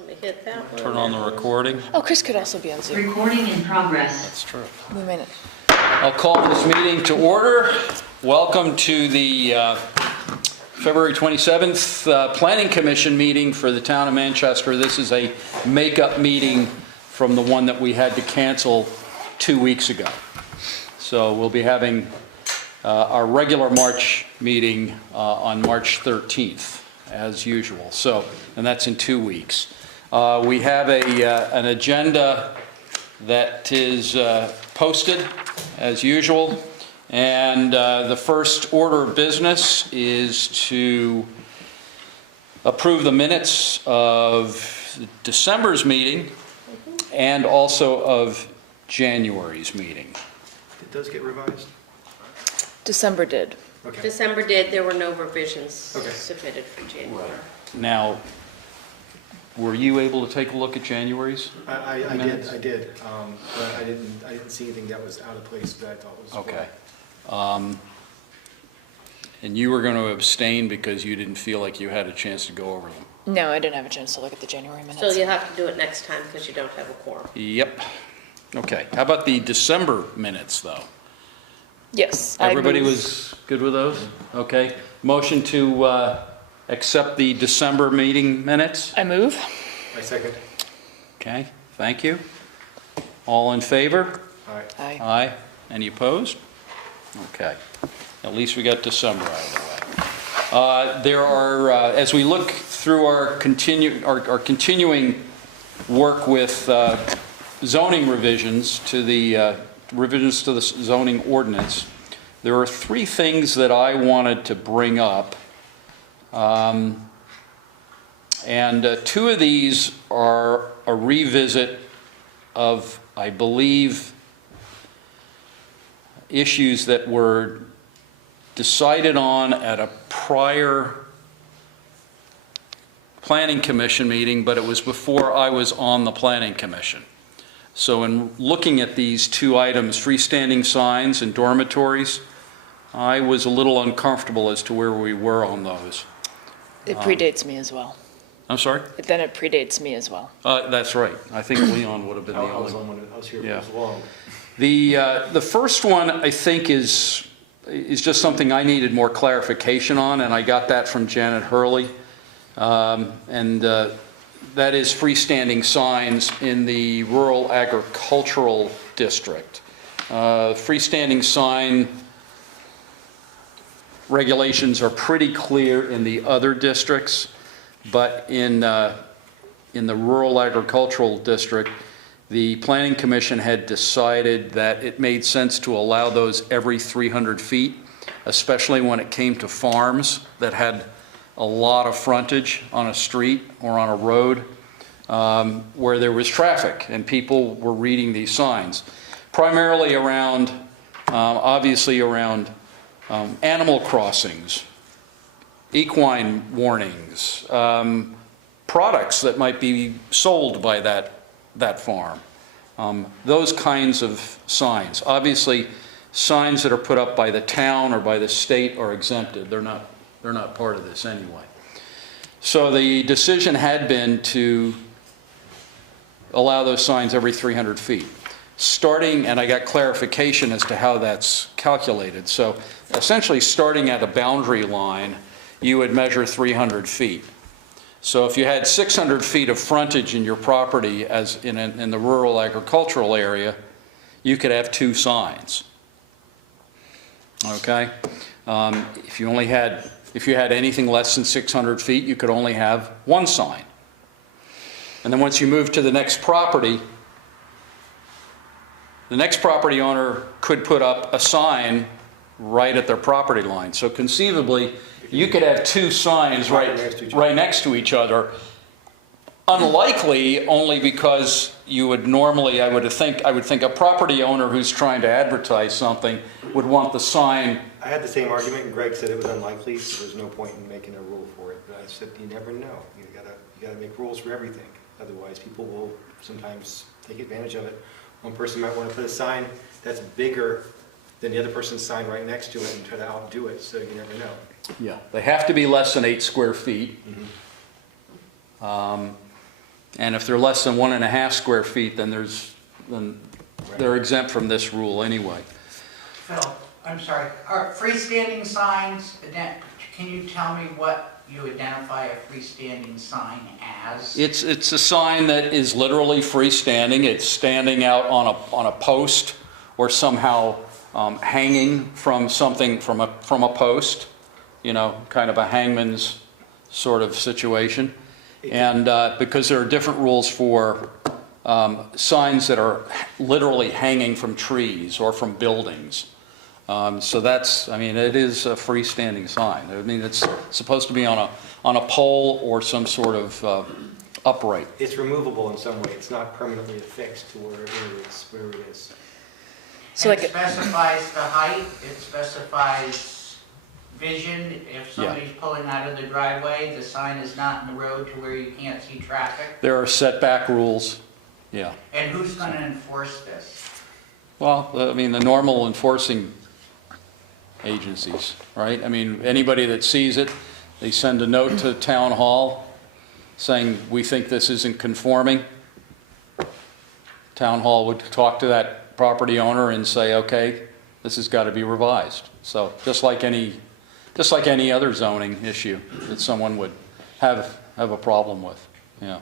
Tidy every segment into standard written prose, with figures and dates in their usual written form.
Let me hit that one. Turn on the recording. Oh, Chris could also be on Zoom. Recording in progress. That's true. We may not. I'll call this meeting to order. Welcome to the February 27th Planning Commission meeting for the town of Manchester. This is a makeup meeting from the one that we had to cancel 2 weeks ago. So we'll be having our regular March meeting on March 13th, as usual. So, and that's in 2 weeks. We have an agenda that is posted as usual, and the first order of business is to approve the minutes of December's meeting and also of January's meeting. It does get revised? December did. Okay. December did, there were no revisions Okay. submitted for January. Now, were you able to take a look at January's? I Minutes? did, but I didn't see anything that was out of place that I thought was. Okay. And you were going to abstain because you didn't feel like you had a chance to go over them? No, I didn't have a chance to look at the January minutes. So you have to do it next time because you don't have a quorum. Yep. Okay. How about the December minutes, though? Yes. I Everybody move- was good with those? Okay. Motion to accept the December meeting minutes? I move. My second. Okay, thank you. All in favor? All right. Aye. Aye. Any opposed? Okay. At least we got December out of the way. There are, as we look through our continuing work with zoning revisions to the zoning ordinance, there are three things that I wanted to bring up. And two of these are a revisit of, I believe, issues that were decided on at a prior planning commission meeting, but it was before I was on the planning commission. So in looking at these two items, freestanding signs and dormitories, I was a little uncomfortable as to where we were on those. It predates me as well. I'm sorry? Then it predates me as well. That's right. I think Leon would have been the I was only. on one, I was here Yeah. for as long. The first one, I think, is just something I needed more clarification on, and I got that from Janet Hurley. And that is freestanding signs in the rural agricultural district. Freestanding sign regulations are pretty clear in the other districts, but in the rural agricultural district, the Planning Commission had decided that it made sense to allow those every 300 feet, especially when it came to farms that had a lot of frontage on a street or on a road where there was traffic and people were reading these signs. Primarily around, obviously around animal crossings, equine warnings, products that might be sold by that farm. Those kinds of signs. Obviously, signs that are put up by the town or by the state are exempted. They're not part of this anyway. So the decision had been to allow those signs every 300 feet. Starting, and I got clarification as to how that's calculated. So essentially starting at a boundary line, you would measure 300 feet. So if you had 600 feet of frontage in your property as in the rural agricultural area, you could have two signs. Okay? If you had anything less than 600 feet, you could only have one sign. And then once you move to the next property owner could put up a sign right at their property line. So conceivably, you could have two signs right next to each other. Unlikely, only because you would normally, I would think a property owner who's trying to advertise something would want the sign. I had the same argument, and Greg said it was unlikely, so there's no point in making a rule for it. But I said, you never know. You gotta make rules for everything. Otherwise, people will sometimes take advantage of it. One person might want to put a sign that's bigger than the other person's sign right next to it and try to outdo it, so you never know. Yeah, they have to be less than 8 square feet. And if they're less than 1.5 square feet, then they're exempt from this rule anyway. Phil, I'm sorry, are freestanding signs, can you tell me what you identify a freestanding sign as? It's a sign that is literally freestanding. It's standing out on a post or somehow hanging from something, from a post, you know, kind of a hangman's sort of situation. And because there are different rules for signs that are literally hanging from trees or from buildings. So that's, I mean, it is a freestanding sign. I mean, it's supposed to be on a pole or some sort of upright. It's removable in some way. It's not permanently affixed to wherever it is. So And like, it specifies the height, it specifies vision, if somebody's pulling out of the driveway, the sign is not in the road to where you can't see traffic. There are setback rules, yeah. And who's gonna enforce this? Well, I mean, the normal enforcing agencies, right? I mean, anybody that sees it, they send a note to town hall saying, we think this isn't conforming. Town hall would talk to that property owner and say, okay, this has got to be revised. So just like any other zoning issue that someone would have a problem with, yeah.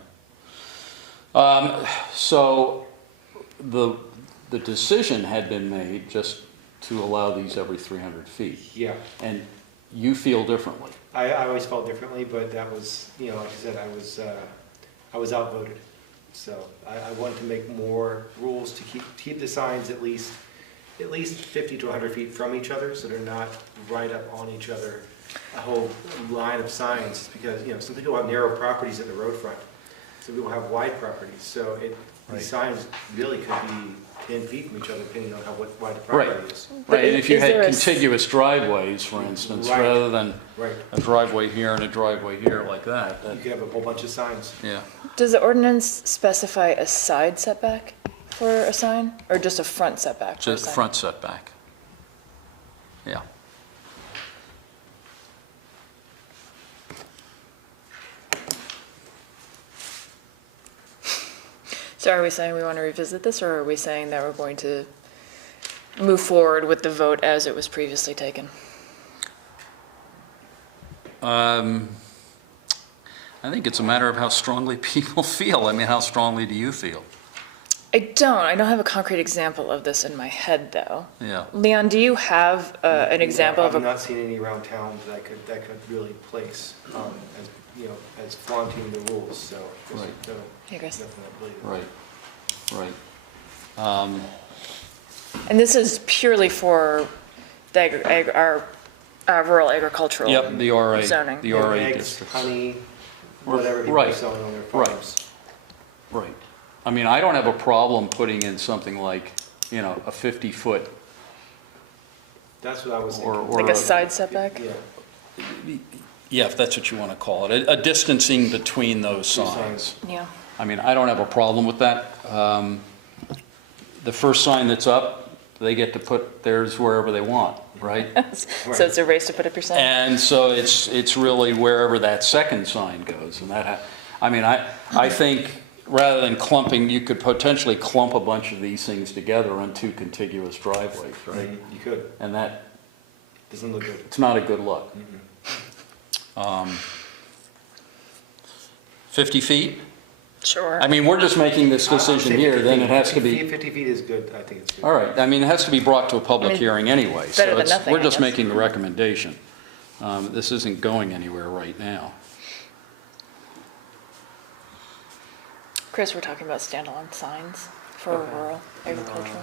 So the decision had been made just to allow these every 300 feet. Yeah. And you feel differently. I always felt differently, but that was, you know, like I said, I was outvoted. So I wanted to make more rules to keep the signs at least 50 to 100 feet from each other, so they're not right up on each other, a whole line of signs, because, you know, some people have narrow properties at the road front. Some people have wide properties, so these signs really could be 10 feet from each other, depending on what wide the property Right. is. Right, and if you is there had a contiguous driveways, for instance, Right. rather than Right. a driveway here and a driveway here like that, You could have a whole bunch of signs. yeah. does the ordinance specify a side setback for a sign, or just a front setback for a Just sign? front setback. Yeah. So are we saying we want to revisit this, or are we saying that we're going to move forward with the vote as it was previously taken? I think it's a matter of how strongly people feel. I mean, how strongly do you feel? I don't have a concrete example of this in my head, though. Yeah. Leon, do you have an example of I've a, not seen any around town that could really place, as, you know, as flaunting the rules, so. there's Right. Hey, Grace. nothing I believe. Right. and this is purely for the our rural agricultural Yep, the RA, zoning. the RA Eggs, district. honey, whatever people are Right. selling on their Right. farms. Right. I mean, I don't have a problem putting in something like, you know, a 50-foot That's what I was or. thinking. Like a side setback? Yeah. Yeah, if that's what you want to call it, a distancing between those Two signs. Yeah. I mean, I don't have a problem with that. The first sign that's up, they get to put theirs wherever they want, right? So it's a race to put up your sign? And so it's really wherever that second sign goes. And I think rather than clumping, you could potentially clump a bunch of these things together on two contiguous driveways, right? You could. And that, Doesn't look good. it's not a good look. 50 feet? Sure. I mean, we're just making this decision here, then it has to be, 50 feet is good, I think it's good. all right, I mean, it has to be brought to a public I mean, hearing anyway. better So than it's, nothing, we're I just guess. making a recommendation. This isn't going anywhere right now. Chris, we're talking about standalone signs for rural agricultural.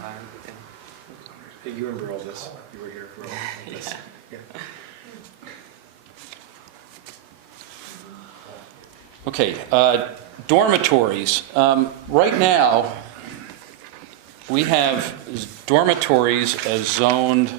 Hey, you remember all this, you were here for all this. Yeah. Okay, dormitories. Right now, we have dormitories as zoned,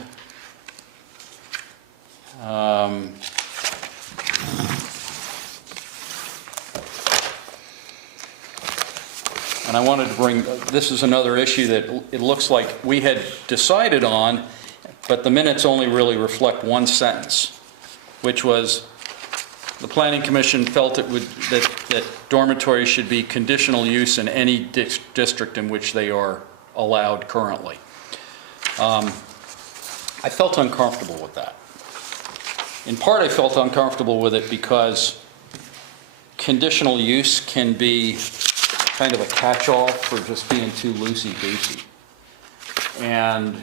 and I wanted to bring, this is another issue that it looks like we had decided on, but the minutes only really reflect one sentence, which was the planning commission felt that dormitories should be conditional use in any district in which they are allowed currently. I felt uncomfortable with that. In part, I felt uncomfortable with it because conditional use can be kind of a catch-all for just being too loosey-goosey. And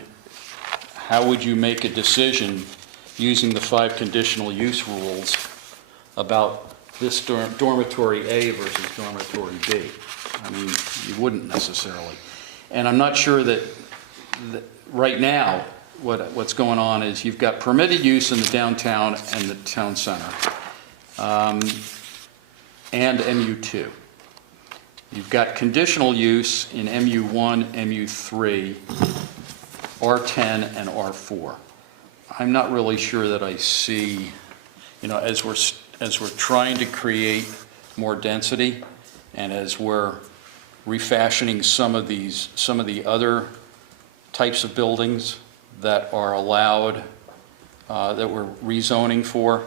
how would you make a decision using the 5 conditional use rules about this dormitory A versus dormitory B? I mean, you wouldn't necessarily. And I'm not sure that right now, what's going on is you've got permitted use in the downtown and the town center, and MU2. You've got conditional use in MU1, MU3, R10, and R4. I'm not really sure that I see, as we're trying to create more density, and as we're refashioning some of the other types of buildings that are allowed, that we're rezoning for.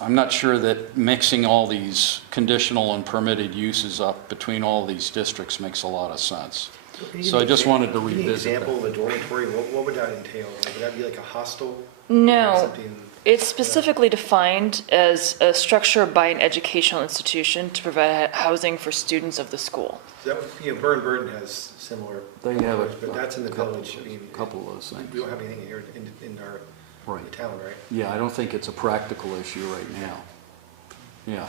I'm not sure that mixing all these conditional and permitted uses up between all these districts makes a lot of sense. So I just wanted to Give me an revisit example that. of a dormitory, what would that entail? Like, would that be like a hostel? No, Something- it's specifically defined as a structure by an educational institution to provide housing for students of the school. That, Burn has similar. They have a But that's in the village. I mean, couple of those things. we don't have anything here in our Right. town, right? Yeah, I don't think it's a practical issue right now. Yeah.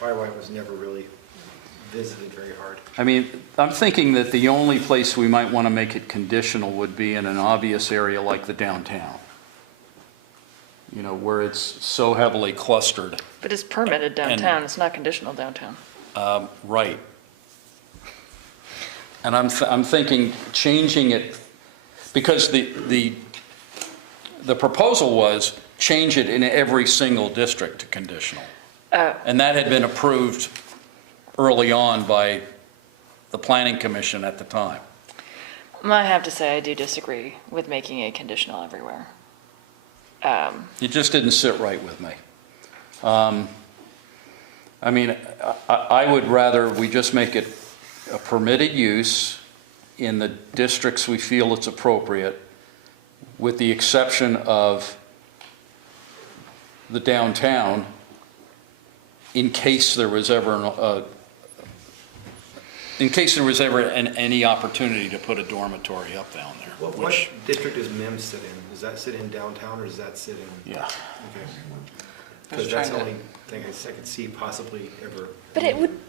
Firewhite was never really visited very hard. I mean, I'm thinking that the only place we might want to make it conditional would be in an obvious area like the downtown. Where it's so heavily clustered. But it's permitted downtown, it's not conditional downtown. Right. And I'm thinking changing it, because the proposal was change it in every single district to conditional. And that had been approved early on by the planning commission at the time. I have to say, I do disagree with making it conditional everywhere. It just didn't sit right with me. I mean, I would rather we just make it a permitted use in the districts we feel it's appropriate, with the exception of the downtown, in case there was ever any opportunity to put a dormitory up down there. What district does MIM sit in? Does that sit in downtown or does that sit in? Yeah. Okay. Because that's the only thing I could see possibly ever.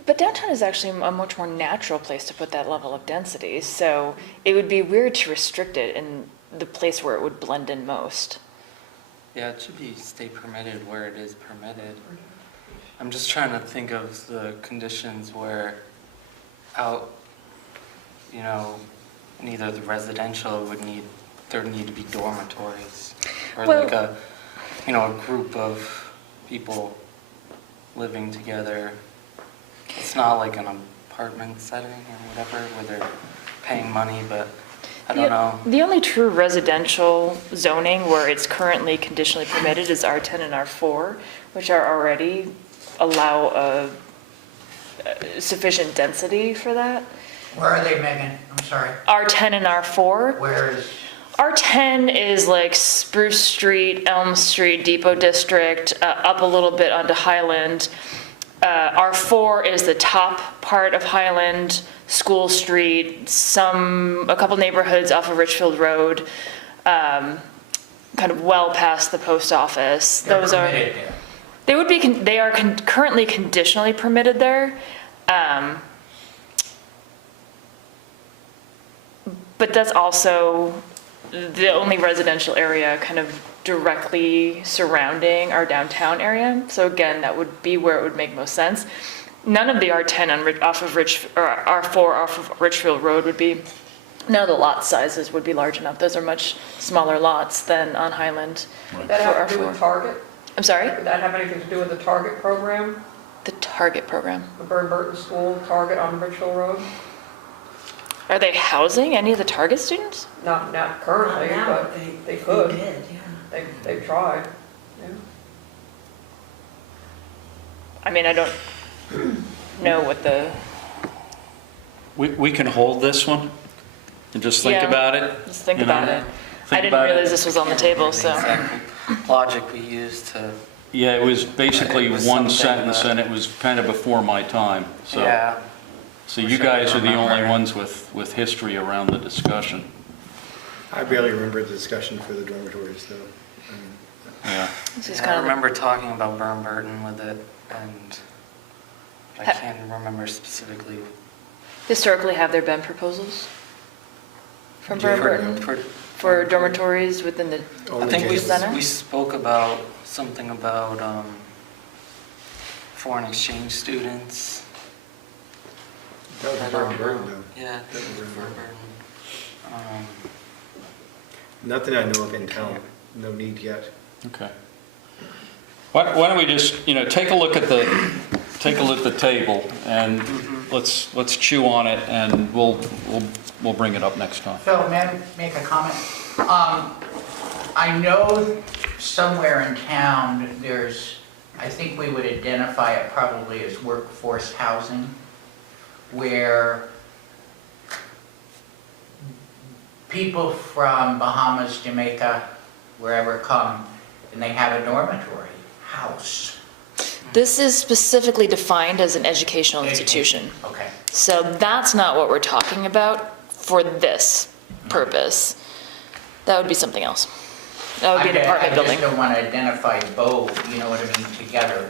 But downtown is actually a much more natural place to put that level of density, so it would be weird to restrict it in the place where it would blend in most. Yeah, it should be stay permitted where it is permitted. I'm just trying to think of the conditions where in either the residential there need to be dormitories, or Well- like a group of people living together. It's not like an apartment setting or whatever where they're paying money, but I don't know. The only true residential zoning where it's currently conditionally permitted is R10 and R4, which are already allow a sufficient density for that. Where are they, Megan? I'm sorry. R10 and R4. Where is, R10 is like Spruce Street, Elm Street, Depot District, up a little bit onto Highland. R4 is the top part of Highland, School Street, a couple neighborhoods off of Richfield Road, kind of well past the post office. they're Those are, permitted there? they would be, they are currently conditionally permitted there. But that's also the only residential area kind of directly surrounding our downtown area. So again, that would be where it would make most sense. None of the R10 off of R4 off of Richfield Road would be, none of the lot sizes would be large enough. Those are much smaller lots than on Highland. That for have to do R4. with Target? I'm sorry? Would that have anything to do with the Target program? The Target program. The Burn Burton School, Target on Richfield Road? Are they housing any of the Target students? Not currently, Now, but they could. did, yeah. They've tried, yeah. I mean, I don't know what the, We can hold this one and just think Yeah. about it. just think you know? about it. I Think didn't about it. realize this was on the table, The so. exact logic we used to, Yeah, it was basically It was one something sentence that- and it was kind of before my time, so. yeah. So you Wish I guys are could the only remember. ones with history around the discussion. I barely remember the discussion for the dormitories, though. I mean, Yeah. This is Yeah, I kind of, remember talking about Burton with it, and I Ha- can't remember specifically. historically, have there been proposals from Yeah, Burton for dormitories within the I Only think cases. center? we spoke about something about foreign exchange students. That was I Burton, don't know. though. Yeah, That was for Burton. Burton. Nothing I know of in town, no need yet. Okay. Why don't we just, take a look at the table and let's chew on it and we'll bring it up next time. Phil, may I make a comment? I know somewhere in town, I think we would identify it probably as workforce housing, where people from Bahamas, Jamaica, wherever come, and they have a dormitory house. This is specifically defined as an educational institution. Okay. So that's not what we're talking about for this purpose. That would be something else. That would be an apartment I building. just don't want to identify both, you know what I mean, together.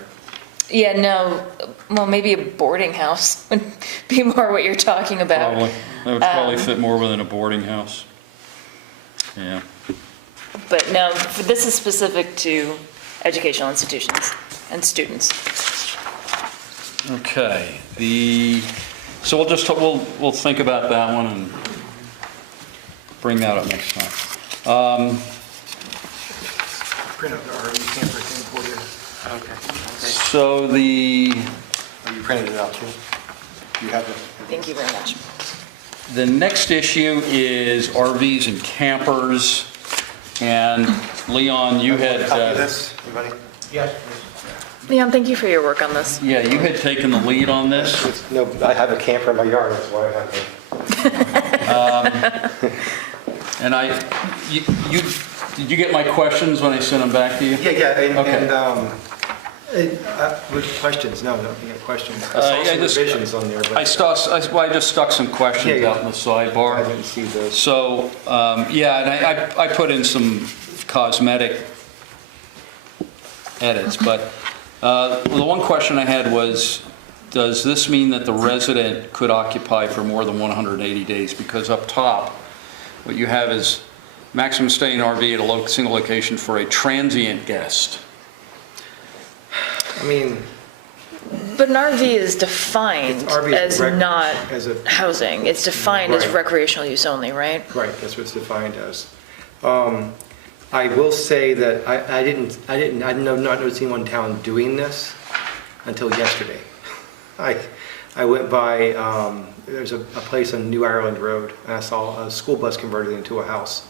Yeah, no, well, maybe a boarding house would be more what you're talking about. Probably. That would probably fit more within a boarding house. Yeah. But no, this is specific to educational institutions and students. Okay, so we'll think about that one and bring that up next time. Print out the RV camper thing for you. Okay. So Oh, you printed it out too? You have it? Thank you very much. the next issue is RVs and campers. And Leon, you had, Copy of this, anybody? Yes, please. Leon, thank you for your work on this. yeah, you had taken the lead on this. No, I have a camper in my yard, that's why I have it. And did you get my questions when I sent them back to you? Yeah, Okay. with questions, no, you got questions. I Yeah, saw some just- revisions on there, but I just stuck some questions Yeah. out in the sidebar. I didn't see those. So, yeah, and I put in some cosmetic edits, but the one question I had was, does this mean that the resident could occupy for more than 180 days? Because up top, what you have is maximum stay in RV at a single location for a transient guest. I mean, But an RV is defined RV is as not as a, housing. It's defined as Right. recreational use only, right? right, that's what it's defined as. I will say that I'm not noticing one town doing this until yesterday. I went by, there's a place on New Ireland Road, and I saw a school bus converted into a house,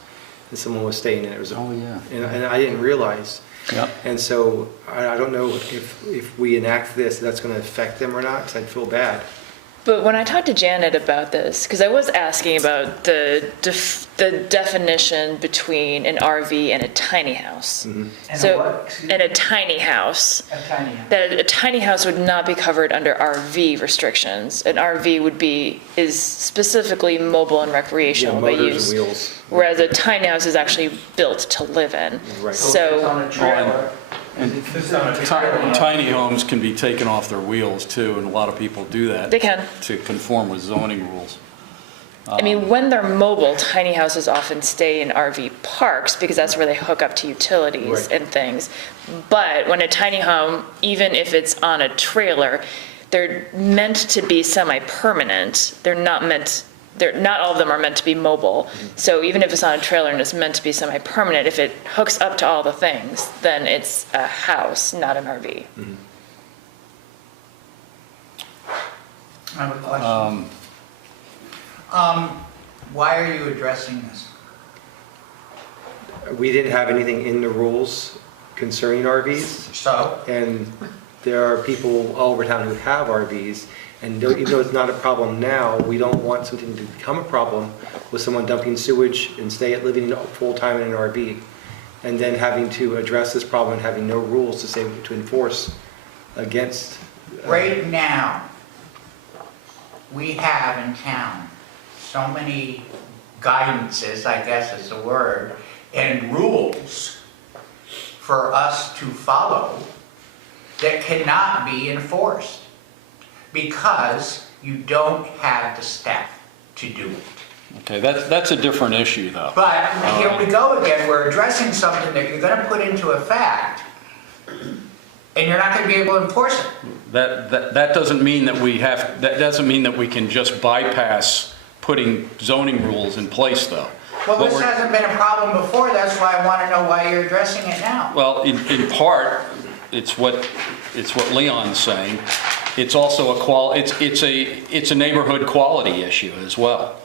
and someone was staying in it. It was a- Oh, yeah. And I didn't realize. Yep. And so I don't know if we enact this, that's going to affect them or not, because I'd feel bad. But when I talked to Janet about this, because I was asking about the definition between an RV and a tiny house. And a So, what? Excuse and a tiny house, A tiny house. that a tiny house would not be covered under RV restrictions. An RV is specifically mobile and Yeah, recreational by motors use. and wheels. Whereas a tiny house is actually built to live in. Right. So if it's on So, a trailer, And if it's on a trailer. tiny homes can be taken off their wheels too, and a lot of people do that. they can. To conform with zoning rules. I mean, when they're mobile, tiny houses often stay in RV parks because that's where they hook up to utilities Right. and things. But when a tiny home, even if it's on a trailer, they're meant to be semi-permanent. Not all of them are meant to be mobile. So even if it's on a trailer and it's meant to be semi-permanent, if it hooks up to all the things, then it's a house, not an RV. I have a question. Why are you addressing this? We didn't have anything in the rules concerning RVs, So, and there are people all over town who have RVs, and even though it's not a problem now, we don't want something to become a problem with someone dumping sewage and living full-time in an RV, and then having to address this problem and having no rules to enforce against. Right now, we have in town so many guidances, I guess is the word, and rules for us to follow that cannot be enforced because you don't have the staff to do it. Okay, that's a different issue, though. But here we go again, we're addressing something that you're gonna put into effect, and you're not gonna be able to enforce it. That doesn't mean that doesn't mean that we can just bypass putting zoning rules in place, though. Well, What this we're- hasn't been a problem before, that's why I wanna know why you're addressing it now. Well, in part, it's what Leon's saying. It's also it's a neighborhood quality issue as well.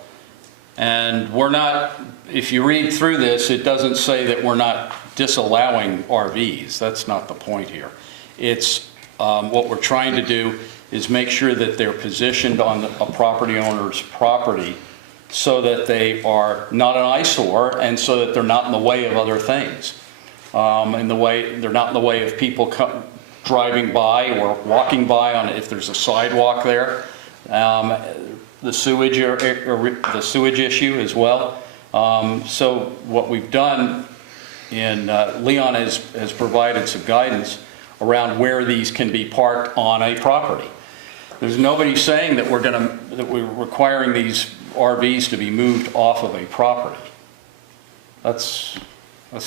And we're not, if you read through this, it doesn't say that we're not disallowing RVs. That's not the point here. It's, what we're trying to do is make sure that they're positioned on a property owner's property so that they are not an eyesore and so that they're not in the way of other things. They're not in the way of people driving by or walking by on, if there's a sidewalk there. The sewage issue as well. So what we've done Leon has provided some guidance around where these can be parked on a property. There's nobody saying that we're requiring these RVs to be moved off of a property. That's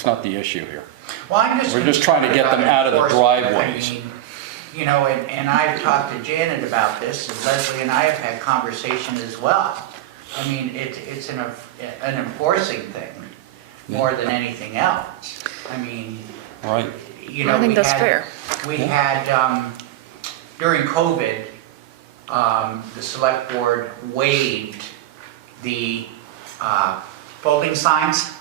not the issue here. Well, I'm just. We're just trying to get them out of the enforcement. driveways. I mean, you know, and I've talked to Janet about this, and Leslie and I have had conversation as well. I mean, it's an enforcing thing more than anything else. I mean, Right. you know, I think that's fair. We had, during COVID, the select board waived the folding signs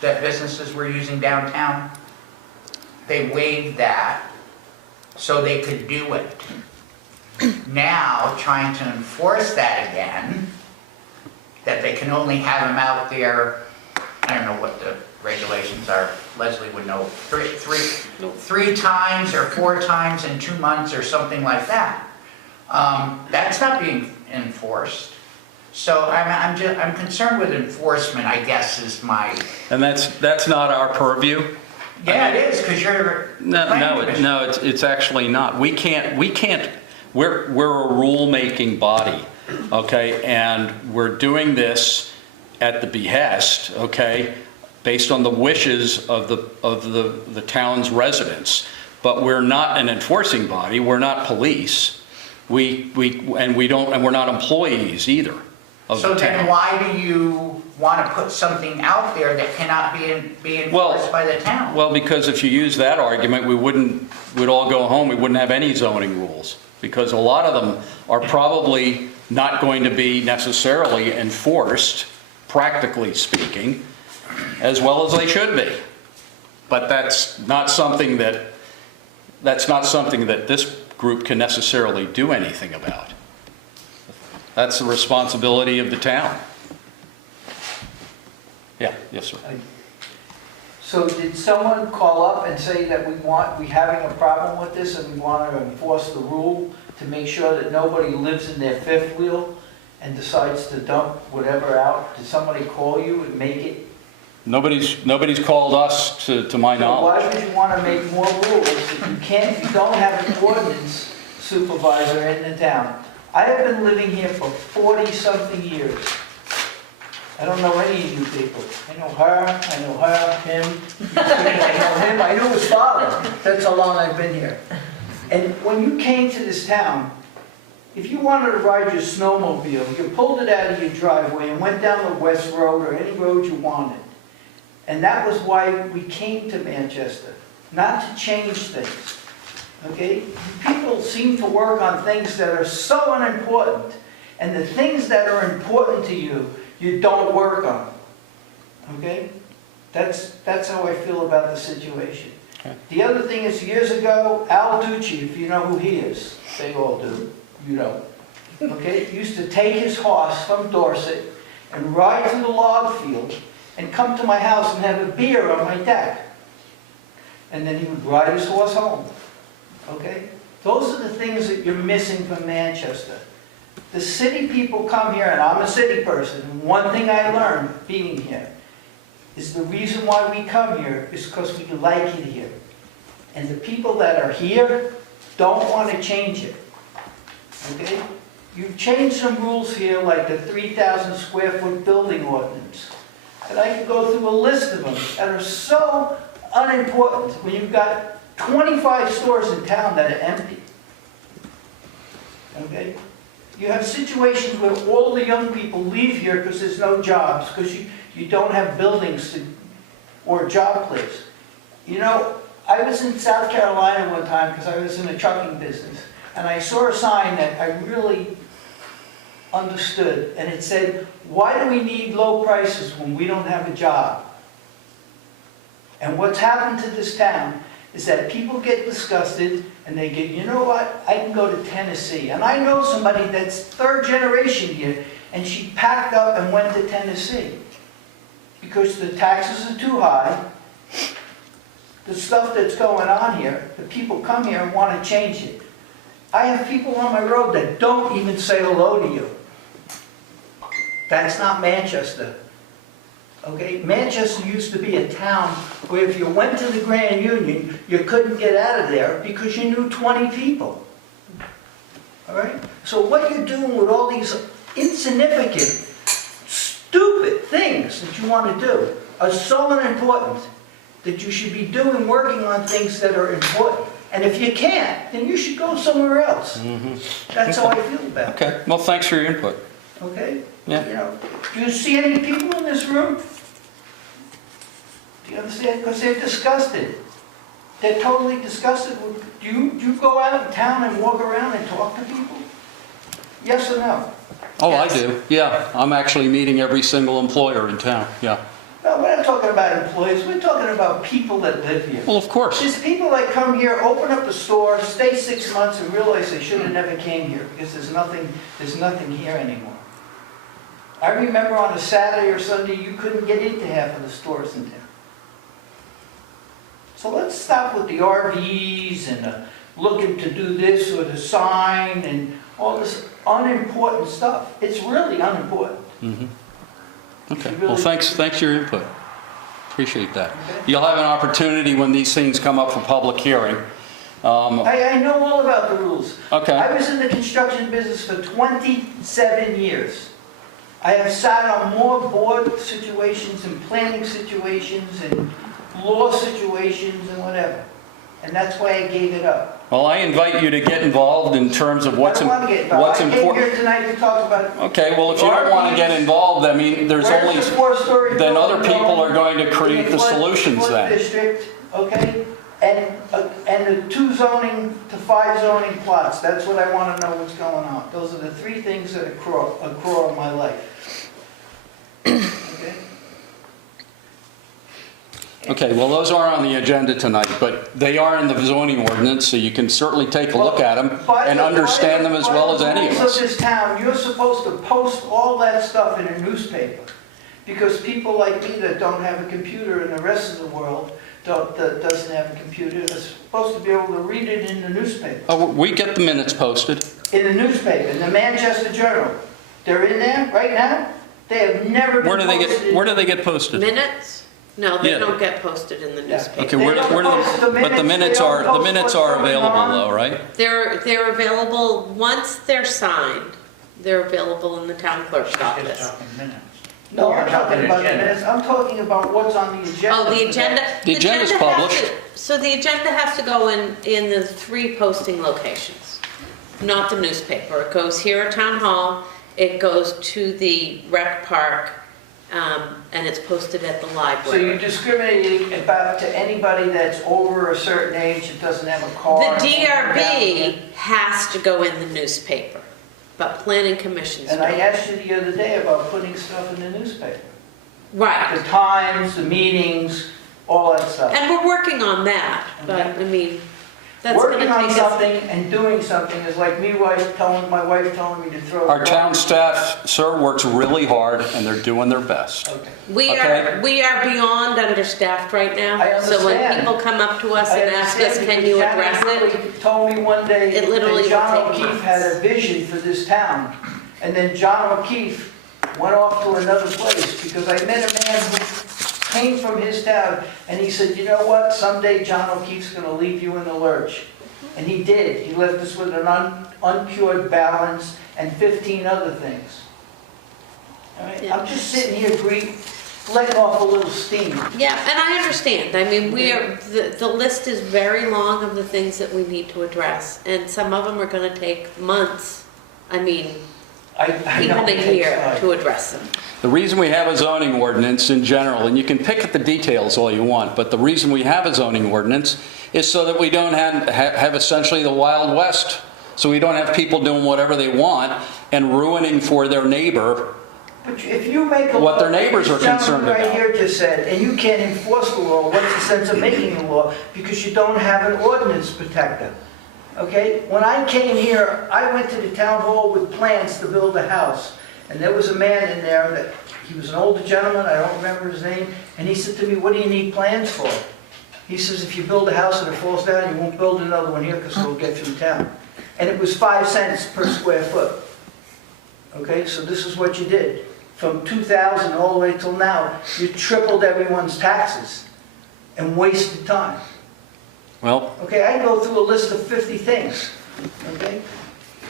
that businesses were using downtown. They waived that so they could do it. Now, trying to enforce that again, that they can only have them out there, I don't know what the regulations are, Leslie would know, three times or 4 times in 2 months or something like that. That's not being enforced. So I'm concerned with enforcement, I guess, is my. And that's not our purview. Yeah, it is, because you're. No, it's actually not. We're a rule-making body, okay? And we're doing this at the behest, okay, based on the wishes of the town's residents. But we're not an enforcing body, we're not police. And we're not employees either of the So town. then why do you want to put something out there that cannot be enforced by the town? Well, because if you use that argument, we'd all go home, we wouldn't have any zoning rules. Because a lot of them are probably not going to be necessarily enforced, practically speaking, as well as they should be. But that's not something that this group can necessarily do anything about. That's the responsibility of the town. Yeah, yes, sir. So did someone call up and say that we having a problem with this and we want to enforce the rule to make sure that nobody lives in their fifth wheel and decides to dump whatever out? Did somebody call you and make it? Nobody's called us to my So knowledge. why would you want to make more rules if you don't have an ordinance supervisor in the town? I have been living here for 40-something years. I don't know any of you people. I know him, I know his father. That's how long I've been here. And when you came to this town, if you wanted to ride your snowmobile, you pulled it out of your driveway and went down the West Road or any road you wanted. And that was why we came to Manchester, not to change things. Okay? People seem to work on things that are so unimportant. And the things that are important to you, you don't work on. Okay? That's how I feel about the situation. Okay. The other thing is, years ago, Al Ducci, if you know who he is, they all do, you know, okay, used to take his horse from Dorset and ride to the log field and come to my house and have a beer on my deck. And then he would ride his horse home, okay? Those are the things that you're missing from Manchester. The city people come here, and I'm a city person, and one thing I learned being here is the reason why we come here is because we like it here. And the people that are here don't want to change it, okay? You've changed some rules here, like the 3,000 square foot building ordinance. And I could go through a list of them that are so unimportant when you've got 25 stores in town that are empty. Okay? You have situations where all the young people leave here because there's no jobs, because you don't have buildings or a job place. You know, I was in South Carolina one time because I was in a trucking business, and I saw a sign that I really understood, and it said, "Why do we need low prices when we don't have a job?" And what's happened to this town is that people get disgusted and they get, you know what, I can go to Tennessee. And I know somebody that's third generation here, and she packed up and went to Tennessee because the taxes are too high. The stuff that's going on here, the people come here and want to change it. I have people on my road that don't even say hello to you. That's not Manchester. Okay, Manchester used to be a town where if you went to the Grand Union, you couldn't get out of there because you knew 20 people. All right? So what you're doing with all these insignificant, stupid things that you want to do are so unimportant that you should be working on things that are important. And if you can't, then you should go somewhere else. That's how I feel about it. Okay, well, thanks for your input. Okay? Yeah. You know, do you see any people in this room? Do you understand? Because they're disgusted. They're totally disgusted. Do you go out in town and walk around and talk to people? Yes or no? Oh, I Yes. do, yeah. I'm actually meeting every single employer in town, yeah. No, we're not talking about employees. We're talking about people that live here. Well, of course. There's people that come here, open up a store, stay 6 months, and realize they should have never came here because there's nothing here anymore. I remember on a Saturday or Sunday, you couldn't get into half of the stores in town. So let's stop with the RVs and the looking to do this or the sign and all this unimportant stuff. It's really unimportant. Okay, well, thanks for your input. Appreciate that. You'll have an opportunity when these things come up for public hearing. I know all about the rules. Okay. I was in the construction business for 27 years. I have sat on more board situations and planning situations and law situations and whatever. And that's why I gave it up. Well, I invite you to get involved in terms of what's I don't want to get involved. I came important. here tonight to talk about. Okay, well, if you don't want to get involved, I mean, there's Where's only, the four-story then other building people going are going to create in the flood- solutions flood then. District, okay? And the 2 zoning to 5 zoning plots, that's what I want to know what's going on. Those are the 3 things that occur in my life. Okay? Okay, well, those are on the agenda tonight, but they are in the zoning ordinance, so you can certainly take a look at them and understand them as well as any of By the rules us. of this town, you're supposed to post all that stuff in a newspaper. Because people like me that don't have a computer and the rest of the world that doesn't have a computer are supposed to be able to read it in the newspaper. Oh, we get the minutes posted. In the newspaper, in the Manchester Journal. They're in there right now. They have never been Where do posted. where do they get posted? Minutes? No, they Yeah. don't get posted in the Yeah. newspaper. Okay, They where don't do post the but the minutes, minutes they don't are, the post minutes what's are going available on. though, right? They're available, once they're signed, they're available in the town clerk's Just office. talking minutes. No, You're I'm talking about the agenda. minutes. I'm talking about what's on the agenda. Oh, the for that. agenda? The agenda's agenda has published. to- So the agenda has to go in the 3 posting locations, not the newspaper. It goes here at Town Hall, it goes to the rec park, and it's posted at the So library. you're discriminating about to anybody that's over a certain age that doesn't have a car? The DRB has to go in the newspaper, but planning commissions And I don't. asked you the other day about putting stuff in the newspaper. Right, The times, the meetings, all that stuff. And we're working on that, but, I mean, that's gonna Working on take us. something and doing something is like my wife telling me to throw. Our town staff, sir, works really hard, and they're doing their best. Okay. We Okay. are beyond understaffed right now. I So when understand. people come up to us I and ask us, understand can because you Janet address it? really told me one day It literally that John will take O'Keefe months. had a vision for this town. And then John O'Keefe went off to another place because I met a man who came from his town and he said, you know what, someday John O'Keefe's gonna leave you in the lurch. And he did. He left us with an uncured balance and 15 other things. All right, Yeah. I'm just sitting here letting off a little steam. Yeah, and I understand. I mean, the list is very long of the things that we need to address, and some of them are gonna take months. I mean, I even know a it takes year time. to address them. The reason we have a zoning ordinance in general, and you can pick at the details all you want, but the reason we have a zoning ordinance is so that we don't have essentially the Wild West. So we don't have people doing whatever they want and ruining for their neighbor. But if you make a law, What their neighbors this are concerned gentleman about. right here just said, and you can't enforce the law, what's the sense of making a law? Because you don't have an ordinance protector. Okay? When I came here, I went to the town hall with plans to build a house. And there was a man in there that, he was an older gentleman, I don't remember his name, and he said to me, what do you need plans for? He says, if you build a house and it falls down, you won't build another one here because it'll get through town. And it was 5 cents per square foot. Okay, so this is what you did. From 2000 all the way till now, you tripled everyone's taxes and wasted time. Well, Okay, I can go through a list of 50 things, okay?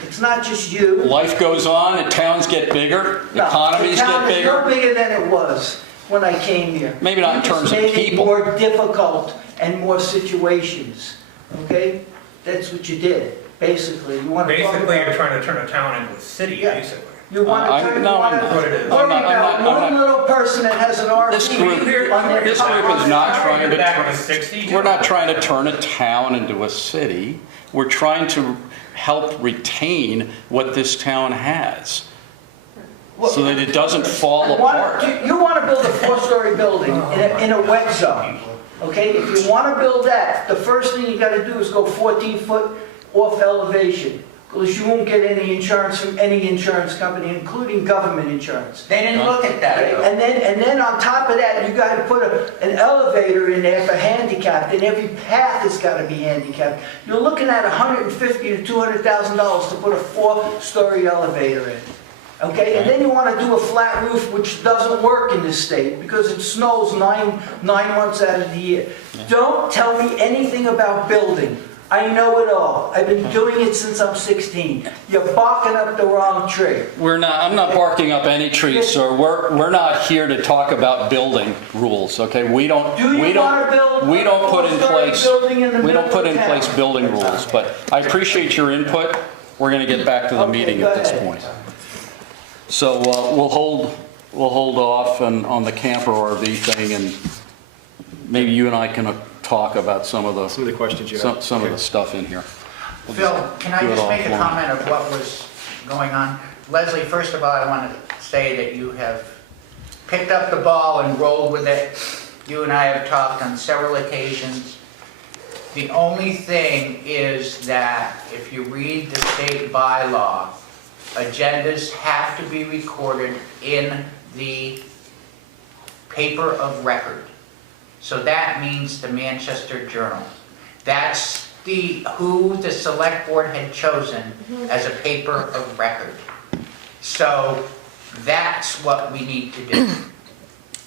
It's not just you. life goes on and towns get bigger, No, economies the town get is no bigger. bigger than it was when I came here. Maybe not in You just terms of made it people. more difficult and more situations, okay? That's what you did, basically. You want to talk Basically, you're about... trying to turn a town into a city, Yeah. basically. You want to I- turn... no, you I'm want not. to What it is. worry I'm not- about I'm one not- little person that has an RV. This group- on their this group car. is not trying to Back in turn- the 60s. We're not trying to turn a town into a city. We're trying to help retain what this town has so that it doesn't fall apart. You want to build a 4-story building in a wet zone, okay? If you want to build that, the first thing you got to do is go 14 foot off elevation, because you won't get any insurance from any insurance company, including government insurance. They didn't look at that. And then on top of that, you got to put an elevator in there for handicapped, and every path has got to be handicapped. You're looking at $150,000 to $200,000 to put a 4-story elevator in. Okay, and then you want to do a flat roof, which doesn't work in this state because it snows nine months out of the year. Don't tell me anything about building. I know it all. I've been doing it since I'm 16. You're barking up the wrong tree. I'm not barking up any trees, sir. We're not here to talk about building rules, okay? We don't Do you want to build we don't put in 4-story place building in the we don't middle put of in town? place building rules, but I appreciate your input. We're going to get back to the Okay, meeting go at this ahead. point. So we'll hold off on the camper RV thing, and maybe you and I can talk about some of Some of the questions you have. some of the stuff in here. We'll Phil, just can I do it just make a offline. comment of what was going on? Leslie, first of all, I want to say that you have picked up the ball and rolled with it. You and I have talked on several occasions. The only thing is that if you read the state bylaw, agendas have to be recorded in the paper of record. So that means the Manchester Journal. That's who the select board had chosen as a paper of record. So that's what we need to do,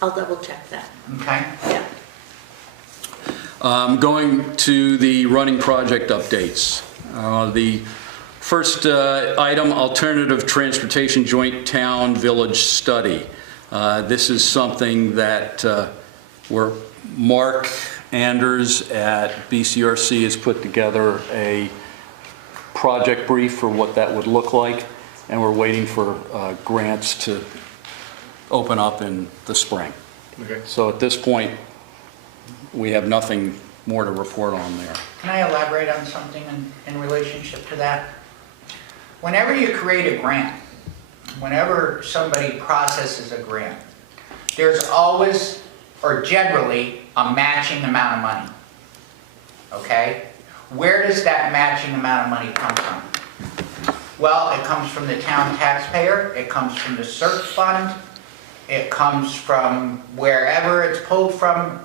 I'll double check that, okay? yeah. Going to the running project updates. The first item, alternative transportation joint town village study. This is something that where Mark Anders at BCRC has put together a project brief for what that would look like, and we're waiting for grants to open up in the spring. Okay. So at this point, we have nothing more to report on there. Can I elaborate on something in relationship to that? Whenever you create a grant, whenever somebody processes a grant, there's always or generally, a matching amount of money. Okay? Where does that matching amount of money come from? Well, it comes from the town taxpayer, it comes from the CERT fund, it comes from wherever it's pulled from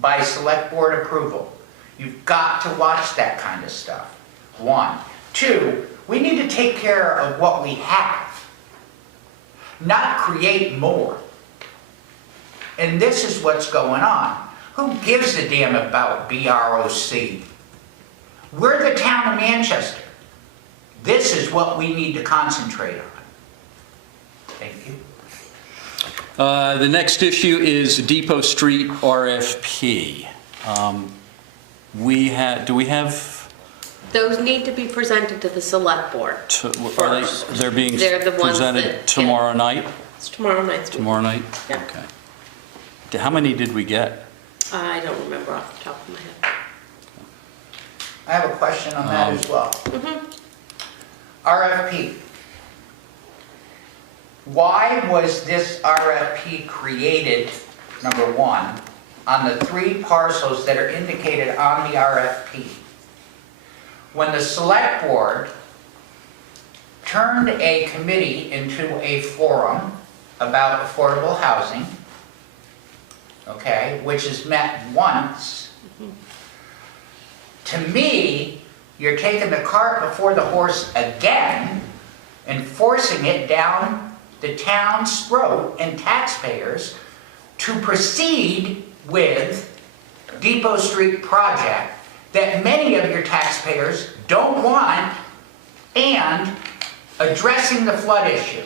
by select board approval. You've got to watch that kind of stuff, one. Two, we need to take care of what we have, not create more. And this is what's going on. Who gives a damn about BROC? We're the town of Manchester. This is what we need to concentrate on. Thank you. The next issue is Depot Street RFP. Do we have, Those need to be presented to the select board. they're being They're the ones presented that- tomorrow night? It's tomorrow night's. Tomorrow night? Yeah. Okay. How many did we get? I don't remember off the top of my head. I have a question on that as well. RFP. Why was this RFP created, number one, on the 3 parcels that are indicated on the RFP? When the select board turned a committee into a forum about affordable housing, okay, which is met once, to me, you're taking the cart before the horse again and forcing it down the town's throat and taxpayers to proceed with Depot Street project that many of your taxpayers don't want, and addressing the flood issue.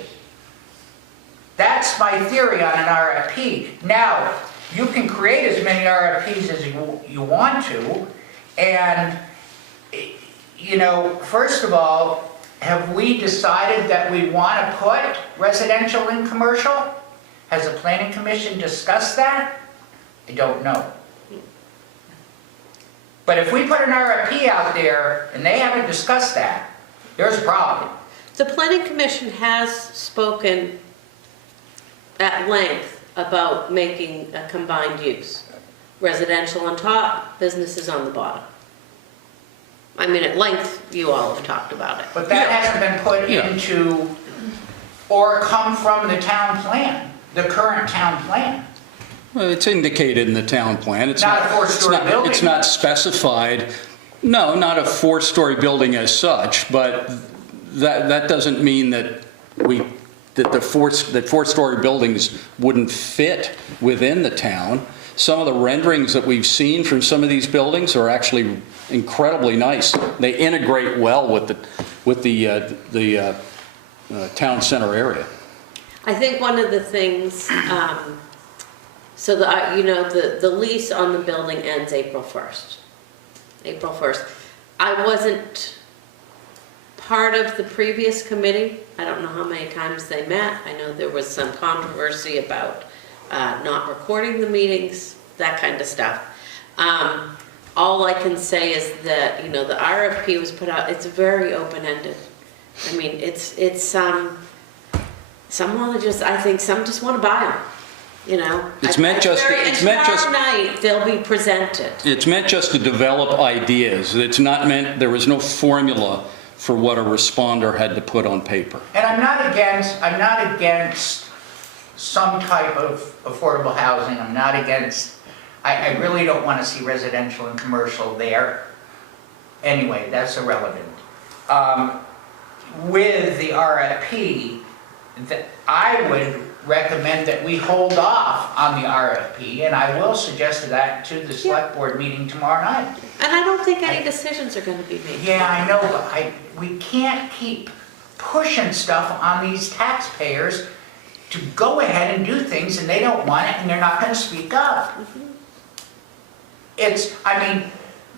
That's my theory on an RFP. Now, you can create as many RFPs as you want to, and, you know, first of all, have we decided that we want to put residential and commercial? Has the planning commission discussed that? I don't know. But if we put an RFP out there and they haven't discussed that, there's a problem. The planning commission has spoken at length about making a combined use. Residential on top, businesses on the bottom. I mean, at length, you all have talked about it. But that hasn't been put Yeah. into, or come from the town plan, the current town plan. Well, it's indicated in the town plan. It's Not a four-story it's not- building. It's not specified. No, not a 4-story building as such, but that doesn't mean that that 4-story buildings wouldn't fit within the town. Some of the renderings that we've seen from some of these buildings are actually incredibly nice. They integrate well with the town center area. I think one of the things, so the lease on the building ends April 1st. April 1st. I wasn't part of the previous committee. I don't know how many times they met. I know there was some controversy about not recording the meetings, that kind of stuff. All I can say is that, the RFP was put out, it's very open-ended. I mean, I think some just want to buy them, It's meant just tomorrow night, they'll be presented. It's meant just to develop ideas. It's not meant, there was no formula for what a responder had to put on paper. And I'm not against some type of affordable housing. I'm not against, I really don't want to see residential and commercial there. Anyway, that's irrelevant. With the RFP, I would recommend that we hold off on the RFP, and I will suggest that to the select board meeting tomorrow night. And I don't think any decisions are going to be made. Yeah, I know, but we can't keep pushing stuff on these taxpayers to go ahead and do things, and they don't want it, and they're not gonna speak up.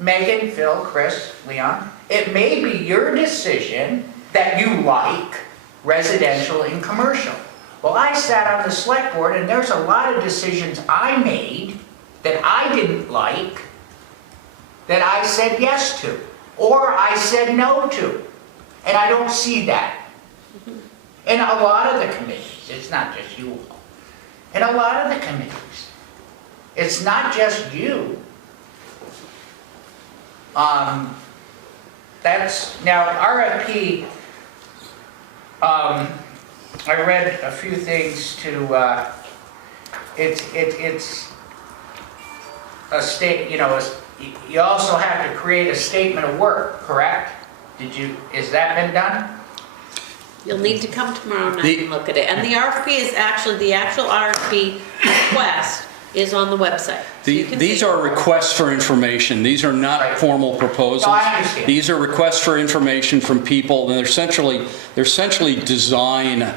Megan, Phil, Chris, Leon, it may be your decision that you like residential and commercial. Well, I sat on the select board, and there's a lot of decisions I made that I didn't like, that I said yes to, or I said no to. And I don't see that. In a lot of the committees, it's not just you all. In a lot of the committees. it's not just you. That's, now RFP, I read a few things to, it's a state, you know, you also have to create a statement of work, correct? Has that been done? You'll need to come tomorrow night and look at it. And the RFP is actually, the actual RFP request is on the website. So you can These see are it. requests for information. These are not Right. formal proposals. No, I understand. These are requests for information from people, and they're essentially design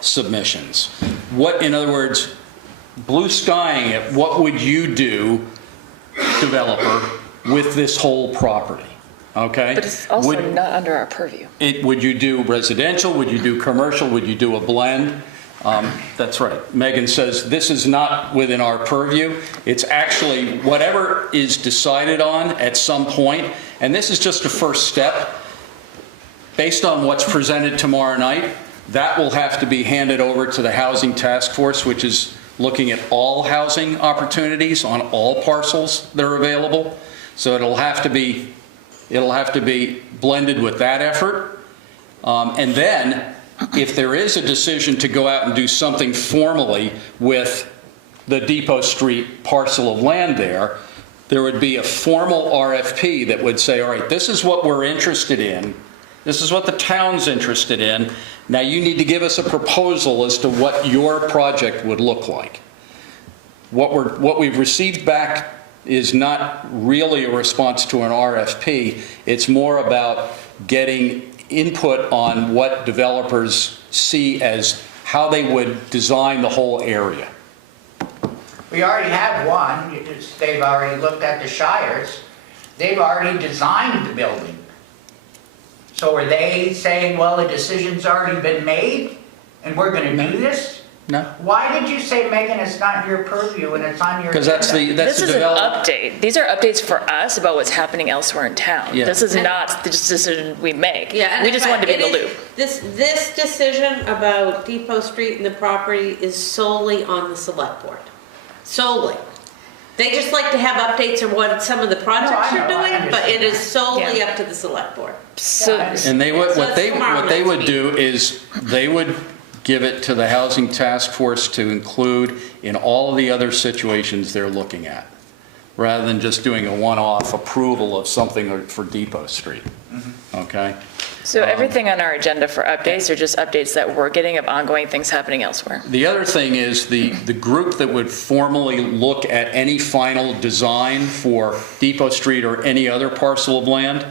submissions. What, in other words, blue skying it, what would you do, developer, with this whole property? Okay? But it's also Would- not under our purview. Would you do residential? Would you do commercial? Would you do a blend? That's right. Megan says this is not within our purview. It's actually whatever is decided on at some point, and this is just a first step. Based on what's presented tomorrow night, that will have to be handed over to the Housing Task Force, which is looking at all housing opportunities on all parcels that are available. So it'll have to be blended with that effort. And then, if there is a decision to go out and do something formally with the Depot Street parcel of land there would be a formal RFP that would say, all right, this is what we're interested in. This is what the town's interested in. Now you need to give us a proposal as to what your project would look like. What we've received back is not really a response to an RFP. It's more about getting input on what developers see as how they would design the whole area. We already have one, they've already looked at the Shires, they've already designed the building. So are they saying, well, the decision's already been made, and we're gonna do this? No? Why did you say, Megan, it's not your purview and it's on your Because that's agenda? This the is an development. update. These are updates for us about what's happening elsewhere in town. Yeah. This is not the decision we make. Yeah, and We just wanted to be in the it is- loop. This decision about Depot Street and the property is solely on the select board. Solely. They just like to have updates on what some of the projects No, I are know, I doing, but it understand. is solely Yeah. up to the select board. So, And they would, So what it's they tomorrow what they night's would do is, they would give it to the Housing Task Force to include in all of the other situations they're looking at, rather than just doing a one-off approval of something for Depot Street. Okay? so everything on our agenda for updates are just updates that we're getting of ongoing things happening elsewhere. The other thing is the group that would formally look at any final design for Depot Street or any other parcel of land,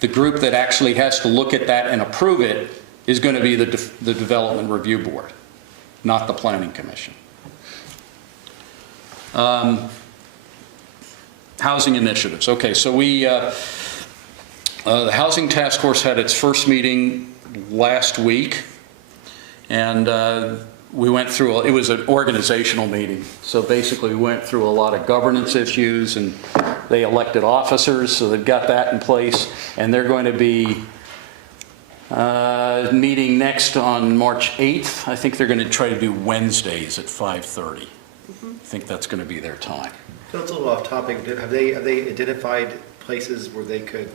the group that actually has to look at that and approve it is going to be the Development Review Board, not the Planning Commission. Housing initiatives. Okay, so the Housing Task Force had its first meeting last week, and we went through, it was an organizational meeting. So basically, we went through a lot of governance issues, and they elected officers, so they've got that in place, and they're going to be meeting next on March 8th. I think they're going to try to do Wednesdays at 5:30. I think that's going to be their time. So it's a little off topic. Have they identified places where they could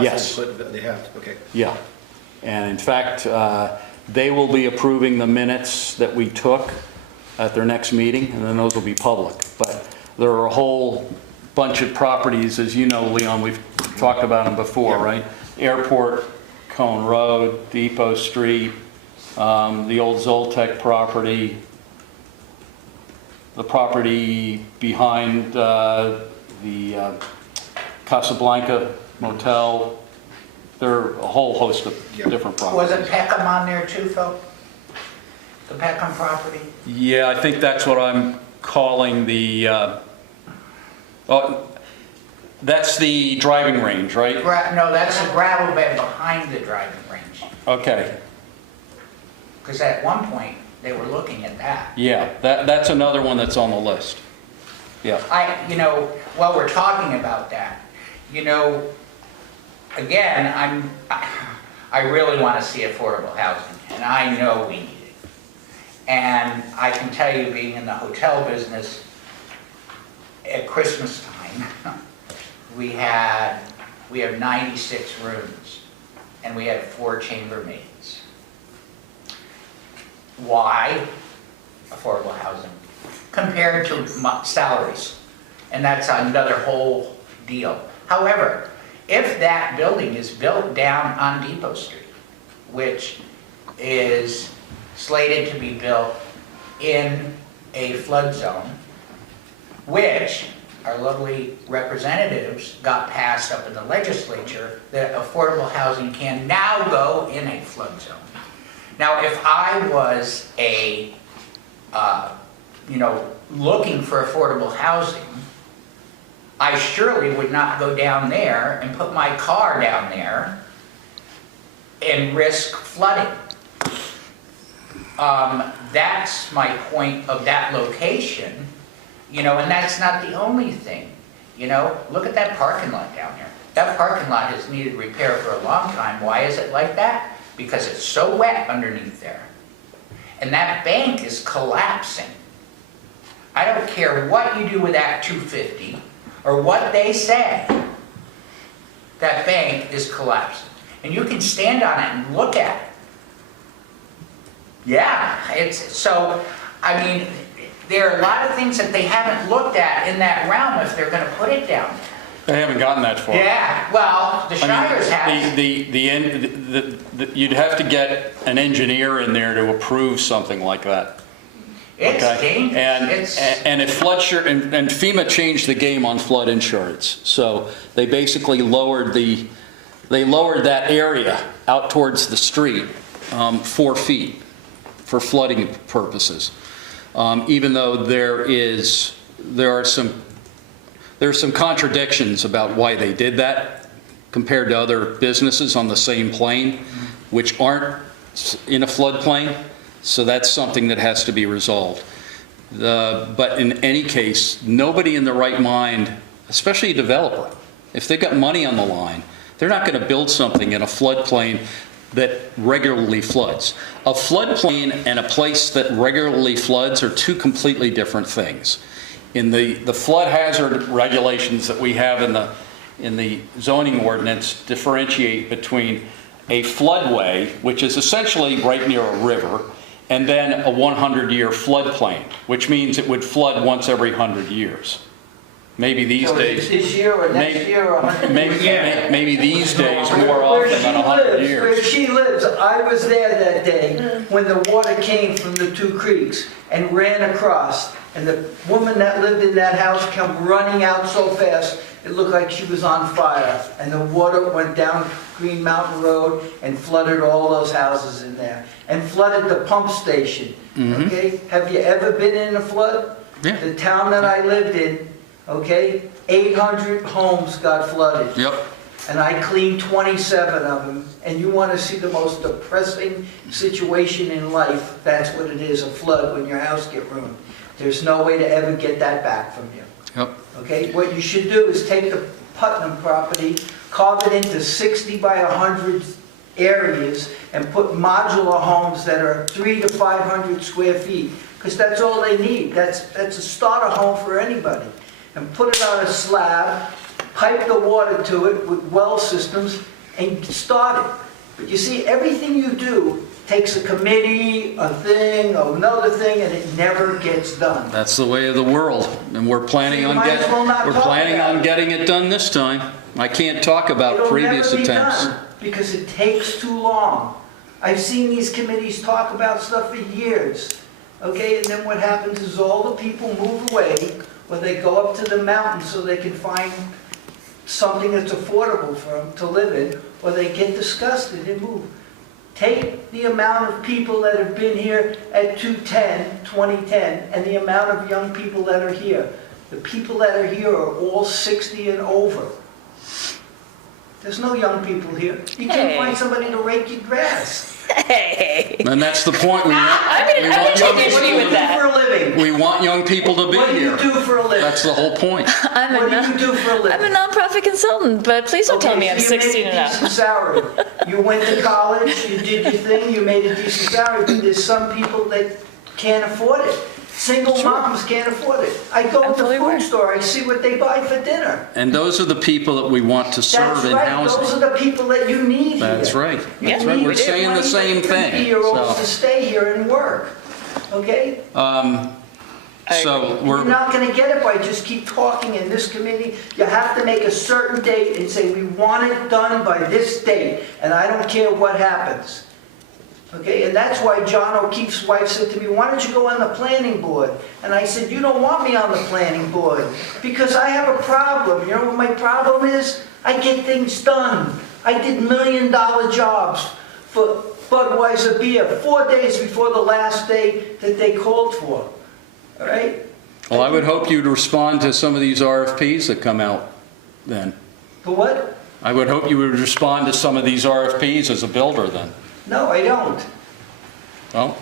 Yes. possibly put, they have, okay. Yeah. And in fact, they will be approving the minutes that we took at their next meeting, and then those will be public. But there are a whole bunch of properties, as you know, Leon, we've talked about them before, Yeah. right? Airport, Cone Road, Depot Street, the old Zoltec property, the property behind the Casablanca Motel. There are a whole host of Yeah. different Was properties. it Peckham on there too, Phil? The Peckham property? Yeah, I think that's what I'm calling the, that's the driving range, right? No, that's the gravel bed behind the driving range. Okay, Because at one point, they were looking at that. yeah, that's another one that's on the list. Yeah, While we're talking about that, again, I really want to see affordable housing, and I know we need it. And I can tell you, being in the hotel business, at Christmas time, we have 96 rooms, and we had 4 chambermaids. Why affordable housing? Compared to salaries, and that's another whole deal. However, if that building is built down on Depot Street, which is slated to be built in a flood zone, which our lovely representatives got passed up in the legislature, that affordable housing can now go in a flood zone. Now, if I was looking for affordable housing, I surely would not go down there and put my car down there and risk flooding. That's my point of that location, and that's not the only thing. Look at that parking lot down there. That parking lot has needed repair for a long time. Why is it like that? Because it's so wet underneath there. And that bank is collapsing. I don't care what you do with Act 250 or what they say, that bank is collapsing. And you can stand on it and look at it. Yeah, there are a lot of things that they haven't looked at in that realm if they're going to put it down there. They haven't gotten that far. Yeah, well, the Shires have. You'd have to get an engineer in there to approve something like that. It's Okay? dangerous. And if and FEMA changed the game on flood insurance. So they basically lowered that area out towards the street 4 feet for flooding purposes. Even though there are some contradictions about why they did that compared to other businesses on the same plane, which aren't in a floodplain. So that's something that has to be resolved. But in any case, nobody in their right mind, especially a developer, if they've got money on the line, they're not going to build something in a floodplain that regularly floods. A floodplain and a place that regularly floods are 2 completely different things. In the flood hazard regulations that we have in the zoning ordinance differentiate between a floodway, which is essentially right near a river, and then a 100-year floodplain, which means it would flood once every 100 years. Maybe these days. So this year or next year or 100 years? Maybe these days more often than 100 years. Where she lives, I was there that day when the water came from the 2 creeks and ran across. And the woman that lived in that house came running out so fast, it looked like she was on fire. And the water went down Green Mountain Road and flooded all those houses in there. And flooded the pump station, okay? Have you ever been in a flood? Yeah. The town that I lived in, okay, 800 homes got flooded. Yep. And I cleaned 27 of them. And you want to see the most depressing situation in life, that's what it is, a flood, when your house gets ruined. There's no way to ever get that back from you. Yep. Okay, what you should do is take the Putnam property, carve it into 60 by 100 areas, and put modular homes that are 300 to 500 square feet, because that's all they need. That's a starter home for anybody. And put it on a slab, pipe the water to it with well systems, and start it. But you see, everything you do takes a committee, a thing, another thing, and it never gets done. That's the way of the world, and we're planning on getting it done this time. I can't talk about previous attempts. It'll never be done because it takes too long. I've seen these committees talk about stuff for years. Okay, and then what happens is all the people move away, or they go up to the mountain so they can find something that's affordable for them to live in, or they get disgusted and move. Take the amount of people that have been here at 2010, and the amount of young people that are here. The people that are here are all 60 and over. There's no young people here. You can't find somebody to rake your grass. Hey. And that's the point. I'm gonna take issue with that. For a living? We want young people to be What do here. you do for a living? That's the whole point. What do you do for a living? I'm a nonprofit consultant, but please don't tell me I'm 16 and You made a up. decent salary. You went to college, you did your thing, you made a decent salary, but there's some people that can't afford it. Single Sure. moms can't afford it. I go I'm to the fully aware. food store, I see what they buy for dinner. And those are the people that we want to serve That's in right, housing. those are the people that you need here. That's right. You That's right. need We're saying the same thing. 50-year-olds So- to stay here and work, okay? So You're we're, not gonna get it by just keep talking in this committee. You have to make a certain date and say, we want it done by this date, and I don't care what happens. Okay, and that's why John O'Keefe's wife said to me, why don't you go on the planning board? And I said, you don't want me on the planning board, because I have a problem. You know what my problem is? I get things done. I did $1 million jobs for Budweiser beer 4 days before the last day that they called for. All right? well, I would hope you'd respond to some of these RFPs that come out then. For what? I would hope you would respond to some of these RFPs as a builder then. No, I don't. Well,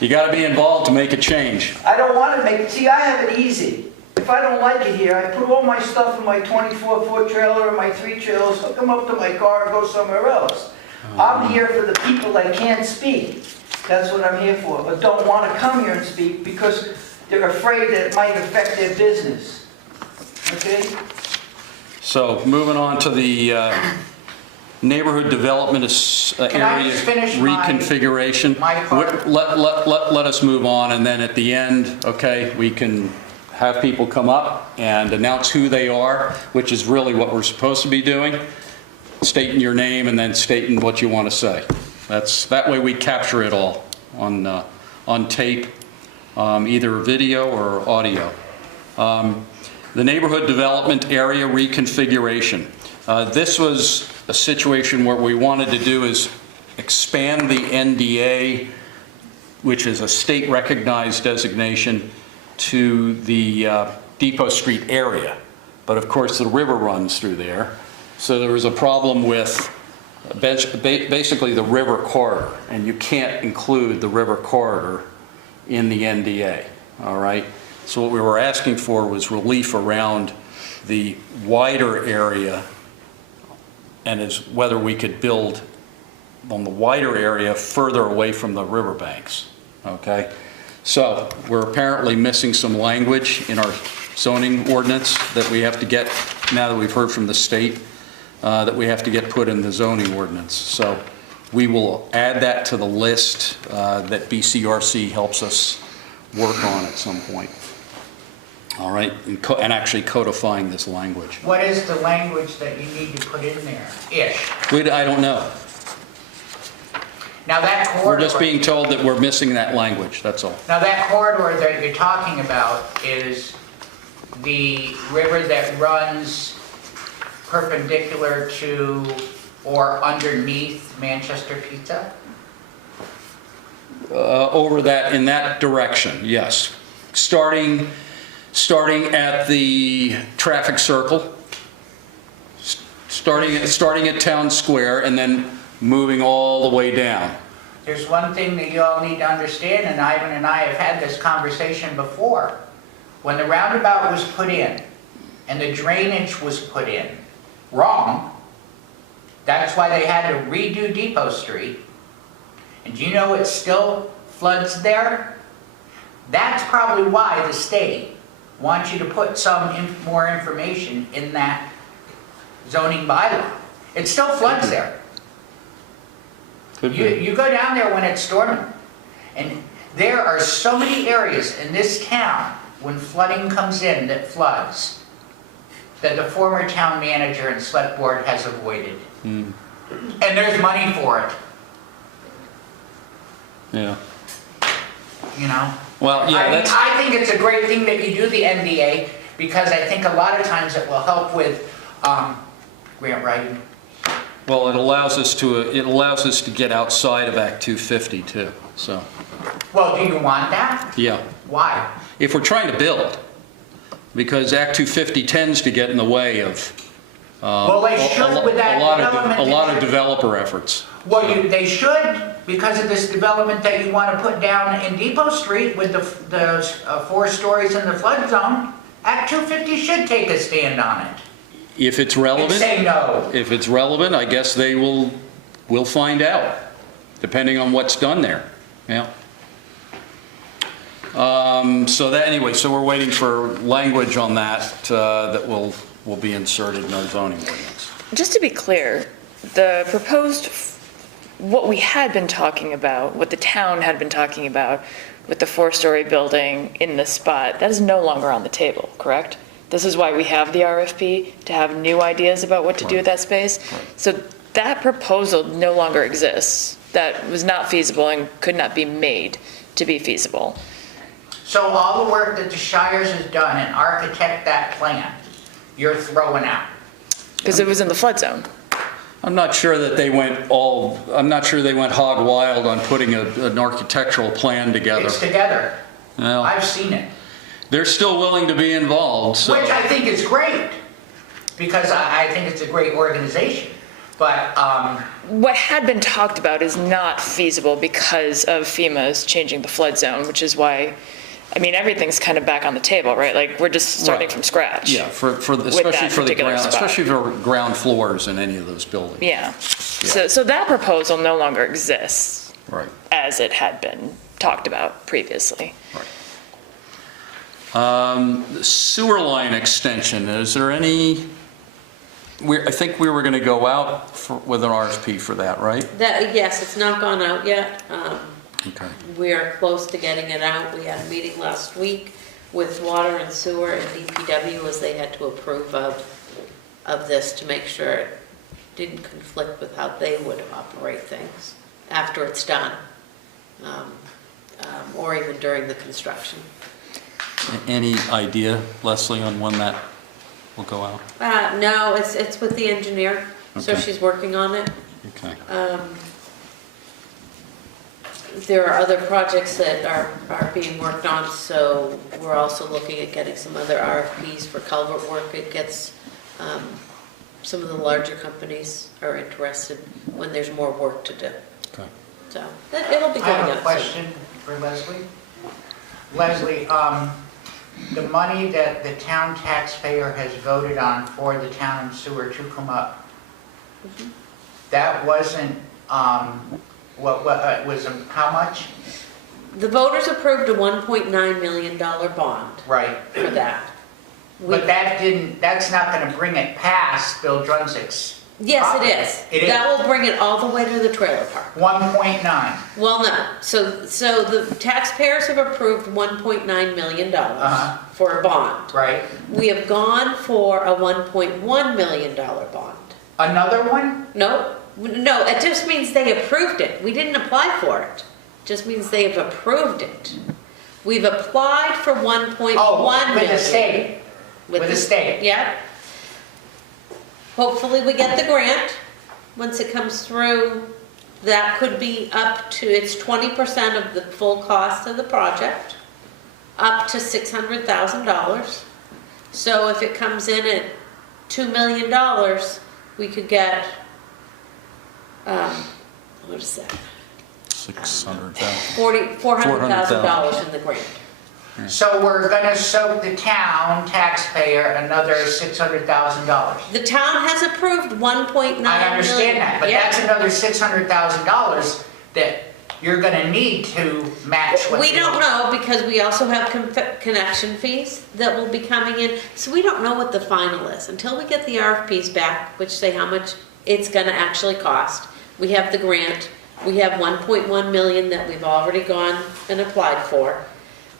you got to be involved to make a change. I don't want to make, see, I have it easy. If I don't like it here, I put all my stuff in my 24-foot trailer and my 3 trailers, hook them up to my car and go somewhere else. I'm here for the people that can't speak. That's what I'm here for, but don't want to come here and speak because they're afraid that it might affect their business. Okay? So moving on to the neighborhood development Can I area just finish my reconfiguration. part? Let us move on, and then at the end, okay, we can have people come up and announce who they are, which is really what we're supposed to be doing, stating your name and then stating what you want to say. That way we capture it all on tape, either video or audio. The neighborhood development area reconfiguration. This was a situation where we wanted to do is expand the NDA, which is a state-recognized designation, to the Depot Street area. But of course, the river runs through there. So there was a problem with basically the river corridor, and you can't include the river corridor in the NDA, all right? So what we were asking for was relief around the wider area, and is whether we could build on the wider area further away from the riverbanks, okay? So we're apparently missing some language in our zoning ordinance that we have to get, now that we've heard from the state, that we have to get put in the zoning ordinance. So we will add that to the list that BCRC helps us work on at some point. All right, and actually codifying this language. What is the language that you need to put in there, ish? I don't know. Now that corridor. We're just being told that we're missing that language, that's all. Now that corridor that you're talking about is the river that runs perpendicular to or underneath Manchester Pizza? Over that, in that direction, yes. Starting at the traffic circle, starting at Town Square, and then moving all the way down. There's one thing that you all need to understand, and Ivan and I have had this conversation before. When the roundabout was put in, and the drainage was put in, wrong, that's why they had to redo Depot Street. And do you know it still floods there? That's probably why the state wants you to put some more information in that zoning bylaw. It still floods there. You go down there when it's storming, and there are so many areas in this town when flooding comes in that floods that the former town manager and select board has avoided. And there's money for it, Yeah. you know? Well, yeah, that's... I think it's a great thing that you do the NDA, because I think a lot of times it will help with grant writing. Well, it allows us to get outside of Act 250 too, so, Well, do you want that? yeah. Why? If we're trying to build, because Act 250 tends to get in the way of Well, they should with that development. a lot of developer efforts. Well, they should, because of this development that you want to put down in Depot Street with the 4 stories in the flood zone. Act 250 should take a stand on it. If it's And relevant, say no. if it's relevant, I guess they will find out, depending on what's done there, yeah. So that, anyway, so we're waiting for language on that, that will be inserted in our zoning ordinance. Just to be clear, the proposed, what we had been talking about, what the town had been talking about with the 4-story building in this spot, that is no longer on the table, correct? This is why we have the RFP, to have new ideas about what to do with that space. So that proposal no longer exists. That was not feasible and could not be made to be feasible. So all the work that the Shires has done and architect that plan, you're throwing out. Because it was in the flood zone. I'm not sure that they went hog wild on putting an architectural plan together. It's together. Well, I've seen it. they're still willing to be involved, so. Which I think is great, because I think it's a great organization. But, What had been talked about is not feasible because of FEMA's changing the flood zone, which is why, I mean, everything's kind of back on the table, right? Like, we're just starting Right. from scratch. Yeah, especially that for the particular ground, spot. especially for ground floors in any of those buildings. Yeah. So that proposal no longer exists Right. as it had been talked about previously. The sewer line extension, is there any, I think we were going to go out with an RFP for that, right? Yes, it's not gone out yet. Okay. We are close to getting it out. We had a meeting last week with Water and Sewer and DPW as they had to approve of this to make sure it didn't conflict with how they would operate things after it's done, or even during the construction. Any idea, Leslie, on when that will go out? No, it's with the engineer, so Okay. she's working on it. Okay. There are other projects that are being worked on, so we're also looking at getting some other RFPs for culvert work. It gets, some of the larger companies are interested when there's more work to do. Okay. So, it'll be I going have a out soon. question for Leslie. Leslie, the money that the town taxpayer has voted on for the town and sewer to come up, that wasn't, what was, how much? The voters approved a $1.9 million bond Right. for that. But that's not gonna bring it past Bill Drunzig's. Yes, property. it is. It is. That will bring it all the way to the trailer park. 1.9. Well, no, so the taxpayers have approved $1.9 million Uh-huh. for a bond. Right? We have gone for a $1.1 million bond. Another one? No, it just means they approved it. We didn't apply for it. Just means they have approved it. We've applied for 1.1 million. Oh, with the state. With the state. Yeah. Hopefully we get the grant. Once it comes through, that could be up to, it's 20% of the full cost of the project, up to $600,000. So if it comes in at $2 million, we could get, what is that? 600,000. $400,000 in the grant. So we're gonna soak the town taxpayer another $600,000. The town has approved 1.9 million. I understand that, but Yeah. that's another $600,000 that you're gonna need to match what. We don't know because we also have connection fees that will be coming in. So we don't know what the final is until we get the RFPs back, which say how much it's gonna actually cost. We have the grant. We have 1.1 million that we've already gone and applied for.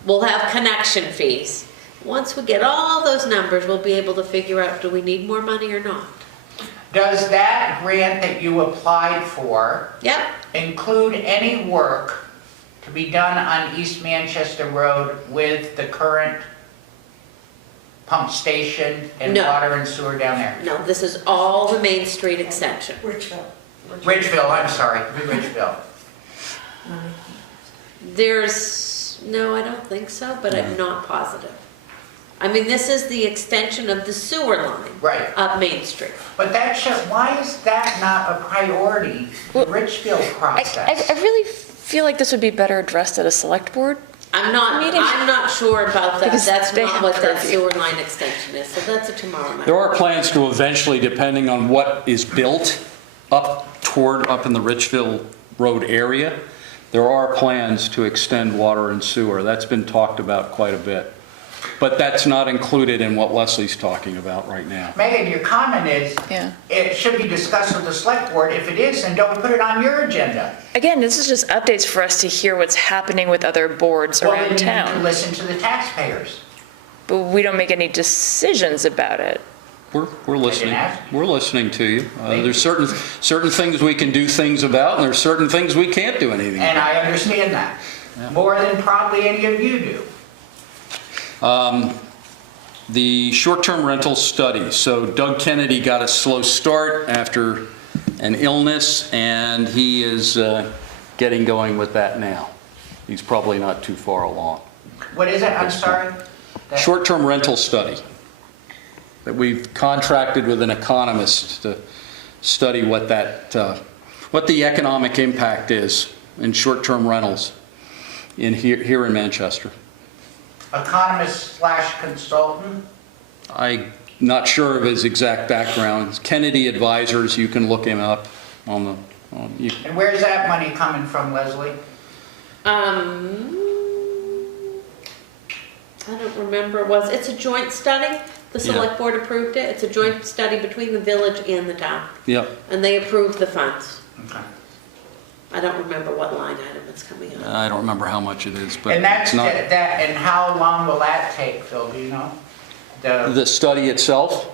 We'll have connection fees. Once we get all those numbers, we'll be able to figure out, do we need more money or not? Does that grant that you applied for Yep, include any work to be done on East Manchester Road with the current pump station and No. water and sewer down there? no, this is all the Main Street extension. Ridgeville, I'm sorry, Ridgeville. No, I don't think so, but I'm not positive. I mean, this is the extension of the sewer line. Right. Up Main Street. But why is that not a priority, the Ridgeville process? I really feel like this would be better addressed at a select board. I'm not sure about that. Because That's they not have what that purview. sewer line extension is, so that's a tomorrow night. There are plans to eventually, depending on what is built up in the Richville Road area, there are plans to extend water and sewer. That's been talked about quite a bit. But that's not included in what Leslie's talking about right now. Megan, your comment is, Yeah. it should be discussed with the select board. If it is, then don't put it on your agenda. Again, this is just updates for us to hear what's happening with other boards Well, around then you need to town. listen to the taxpayers. But we don't make any decisions about it. We're listening. ask. We're listening to you. Thank There's certain things we can do things about, and there's certain things we can't do anything And about. I understand that, more than probably any of you do. The short-term rental study. So Doug Kennedy got a slow start after an illness, and he is getting going with that now. He's probably not too far along. What is it? I'm sorry? That- Short-term rental study, that we've contracted with an economist to study what what the economic impact is in short-term rentals here in Manchester. Economist/consultant? I'm not sure of his exact background. Kennedy Advisors, you can look him up on the, And where's that money coming from, Leslie? I don't remember, it's a joint study. The Yeah. select board approved it. It's a joint study between the village and the town. yep. And they approved the funds. Okay. I don't remember what line item it's coming on. I don't remember how much it is, but And that's, it's not. and how long will that take, Phil, do you know? The study itself?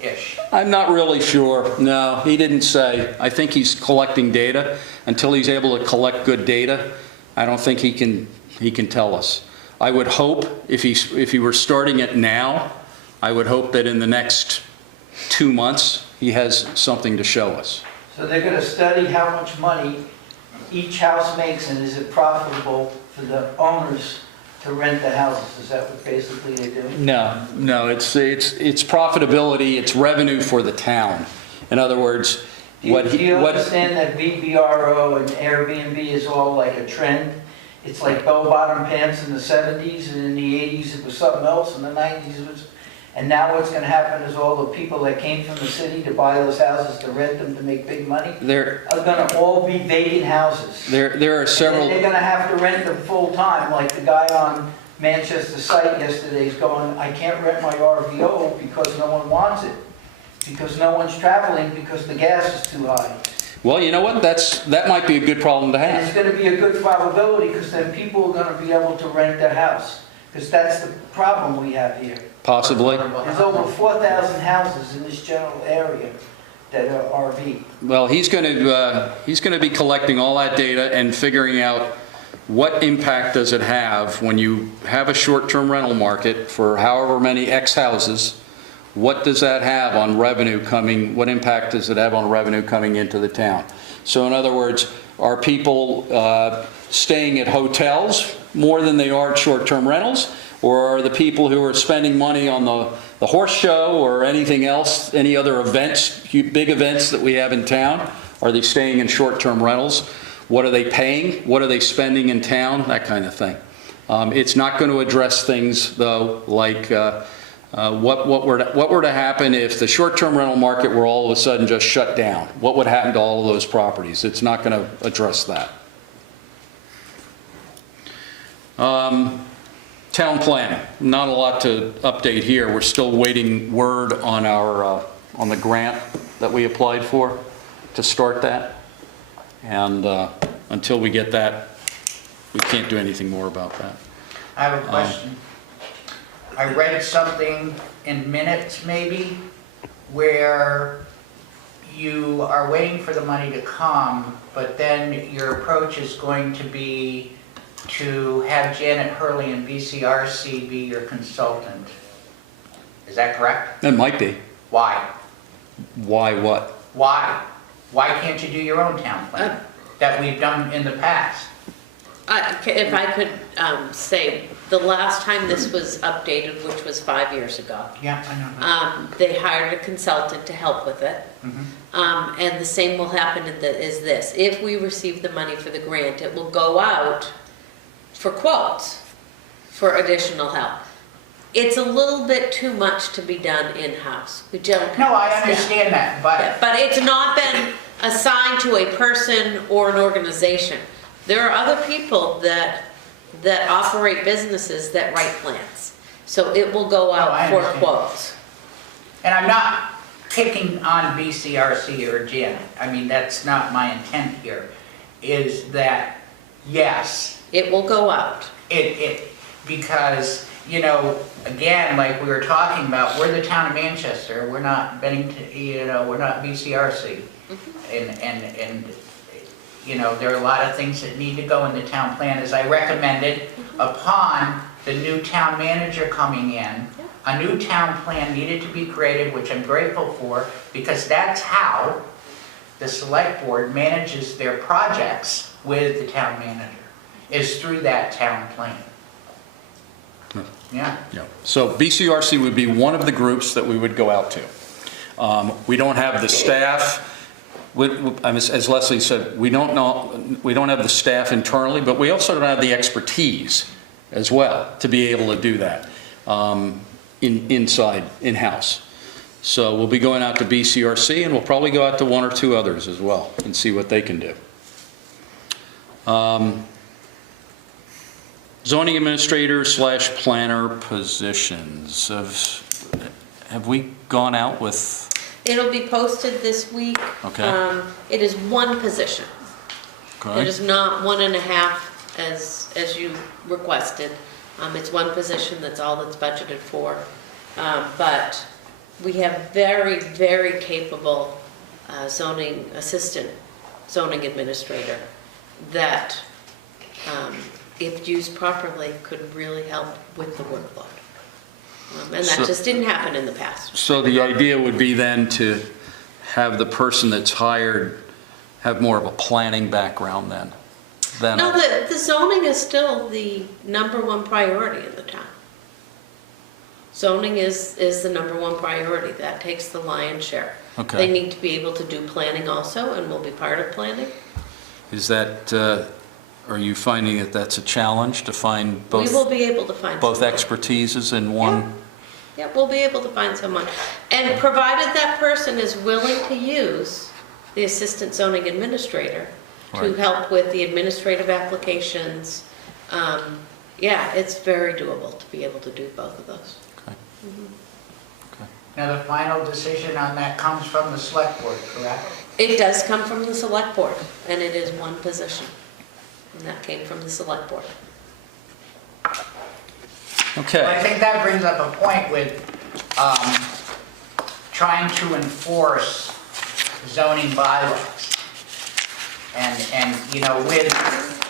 Ish. I'm not really sure. No, he didn't say. I think he's collecting data. Until he's able to collect good data, I don't think he can tell us. I would hope, if he were starting it now, I would hope that in the next 2 months, he has something to show us. So they're gonna study how much money each house makes, and is it profitable for the owners to rent the houses? Is that what basically they're doing? No, it's profitability, it's revenue for the town. In other words, Do you understand that VBRO and Airbnb is all like a trend? It's like bell-bottom pants in the 70s, and in the 80s it was something else, in the 90s it was... And now what's gonna happen is all the people that came from the city to buy those houses, to rent them, to make big money, There are gonna all be vacant houses. are And several... they're gonna have to rent them full-time, like the guy on Manchester site yesterday is going, I can't rent my RVO because no one wants it. Because no one's traveling because the gas is too high. Well, you know what? That might be a good problem to And have. it's gonna be a good probability, because then people are gonna be able to rent their house. Because that's the problem we have here. Possibly. There's over 4,000 houses in this general area that are RV. Well, he's going to be collecting all that data and figuring out what impact does it have when you have a short-term rental market for however many X houses. What does that have on revenue coming? What impact does it have on revenue coming into the town? So in other words, are people staying at hotels more than they are at short-term rentals? Or are the people who are spending money on the horse show or anything else, any other events, big events that we have in town, are they staying in short-term rentals? What are they paying? What are they spending in town? That kind of thing. It's not going to address things, though, like what were to happen if the short-term rental market were all of a sudden just shut down? What would happen to all of those properties? It's not going to address that. Town planning, not a lot to update here. We're still waiting word on on the grant that we applied for to start that. And until we get that, we can't do anything more about that. I have a question. I read something in minutes maybe where you are waiting for the money to come, but then your approach is going to be to have Janet Hurley and BCRC be your consultant. Is that correct? It might be. Why? Why what? Why? Why can't you do your own town plan that we've done in the past? If I could say, the last time this was updated, which was 5 years ago, Yeah, I know. they hired a consultant to help with it. And the same will happen is this. If we receive the money for the grant, it will go out for quotes for additional help. It's a little bit too much to be done in-house. We don't have No, I the staff. understand that, but Yeah, but it's not been assigned to a person or an organization. There are other people that operate businesses that write plans. So it will go Oh, I out for understand. quotes. And I'm not picking on BCRC or Janet. I mean, that's not my intent here, is that, yes, It will go out. because, you know, again, like we were talking about, we're the town of Manchester, we're not Bennington, you know, we're not BCRC. And, you know, there are a lot of things that need to go in the town plan, as I recommended, upon the new town manager coming in. A new town plan needed to be created, which I'm grateful for, because that's how the select board manages their projects with the town manager, is through that town plan. Yeah. Yeah. So BCRC would be one of the groups that we would go out to. We don't have the staff, as Leslie said, we don't have the staff internally, but we also don't have the expertise as well to be able to do that in-house. So we'll be going out to BCRC, and we'll probably go out to one or two others as well and see what they can do. Zoning administrator / planner positions. Have we gone out with? It'll be posted this week. Okay. It is one position. It Okay. is not 1.5 as you requested. It's one position, that's all that's budgeted for. But we have very, very capable zoning assistant, zoning administrator that, if used properly, could really help with the workload. And that So- just didn't happen in the past. So the idea would be then to have the person that's hired have more of a planning background then? No, the zoning is still the #1 priority in the town. Zoning is the #1 priority. That takes the lion's share. Okay. They need to be able to do planning also, and will be part of planning. Is that, are you finding that that's a challenge to find We will both, be able to find both someone. expertises in one? Yeah, we'll be able to find someone. And provided that person is willing to use the assistant zoning administrator to Right. help with the administrative applications, yeah, it's very doable to be able to do both of those. Okay. Now, the final decision on that comes from the select board, correct? It does come from the select board, and it is one position. And that came from the select board. Well, I Okay. think that brings up a point with trying to enforce zoning bylaws. And, you know, with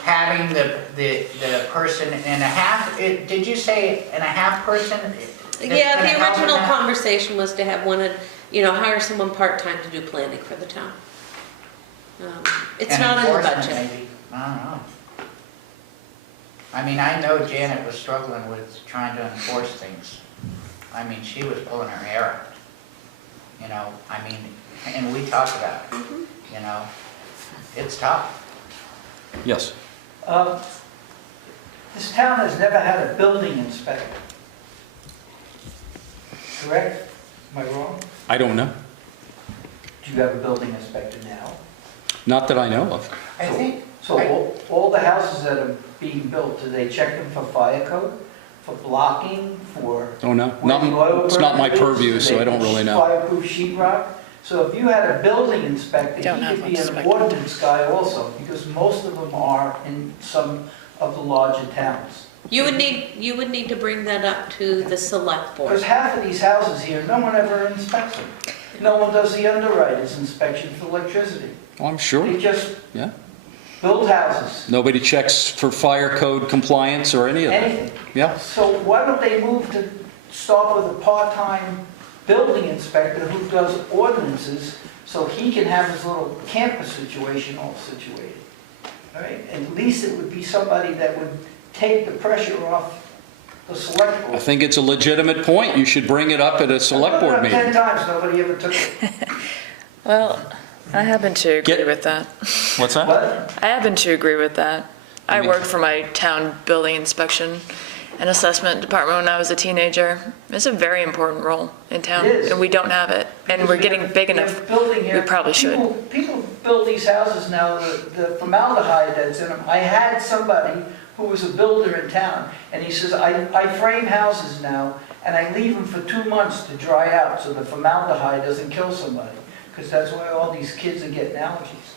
having the person and a half, did you say and a half person? that's Yeah, gonna the help with original that? conversation was to have hire someone part-time to do planning for the town. It's And not in the enforcement, budget. maybe. I don't know. I mean, I know Janet was struggling with trying to enforce things. I mean, she was pulling her hair out. You know, I mean, and we talked about it, you know, it's tough. Yes. This town has never had a building inspector. Correct? Am I wrong? I don't know. Do you have a building inspector now? Not that I know of. I think, So all the houses that are being built, do they check them for fire code, for blocking, for? Don't know. where the oil It's not my burner is? purview, Do so they I don't put really know. Fireproof sheetrock? So if you had a building inspector, Don't he have could one be an inspected. ordinance guy also, because most of them are in some of the larger towns. You would need to bring that up to the select board. Because half of these houses here, no one ever inspects them. No one does the underwriter's inspection for electricity. Oh, I'm sure. They just Yeah. build houses, Nobody checks for fire code compliance or any of that. anything. Yeah. So why don't they move to start with a part-time building inspector who does ordinances, so he can have his little campus situation all situated? All right, at least it would be somebody that would take the pressure off the select I board. think it's a legitimate point. You should bring it up at a select board I've done it meeting. 10 times, nobody ever took it. Well, I happen to agree Get- with that. What's that? But I happen to agree with that. I mean- worked for my town building inspection, and assessment department when I was a teenager. It's a very important role in town, It is. and we don't have it. And we're getting big We have enough. building here. We probably should. People build these houses now, the formaldehyde that's in them. I had somebody who was a builder in town, and he says, I frame houses now, and I leave them for 2 months to dry out so the formaldehyde doesn't kill somebody. Because that's why all these kids are getting allergies.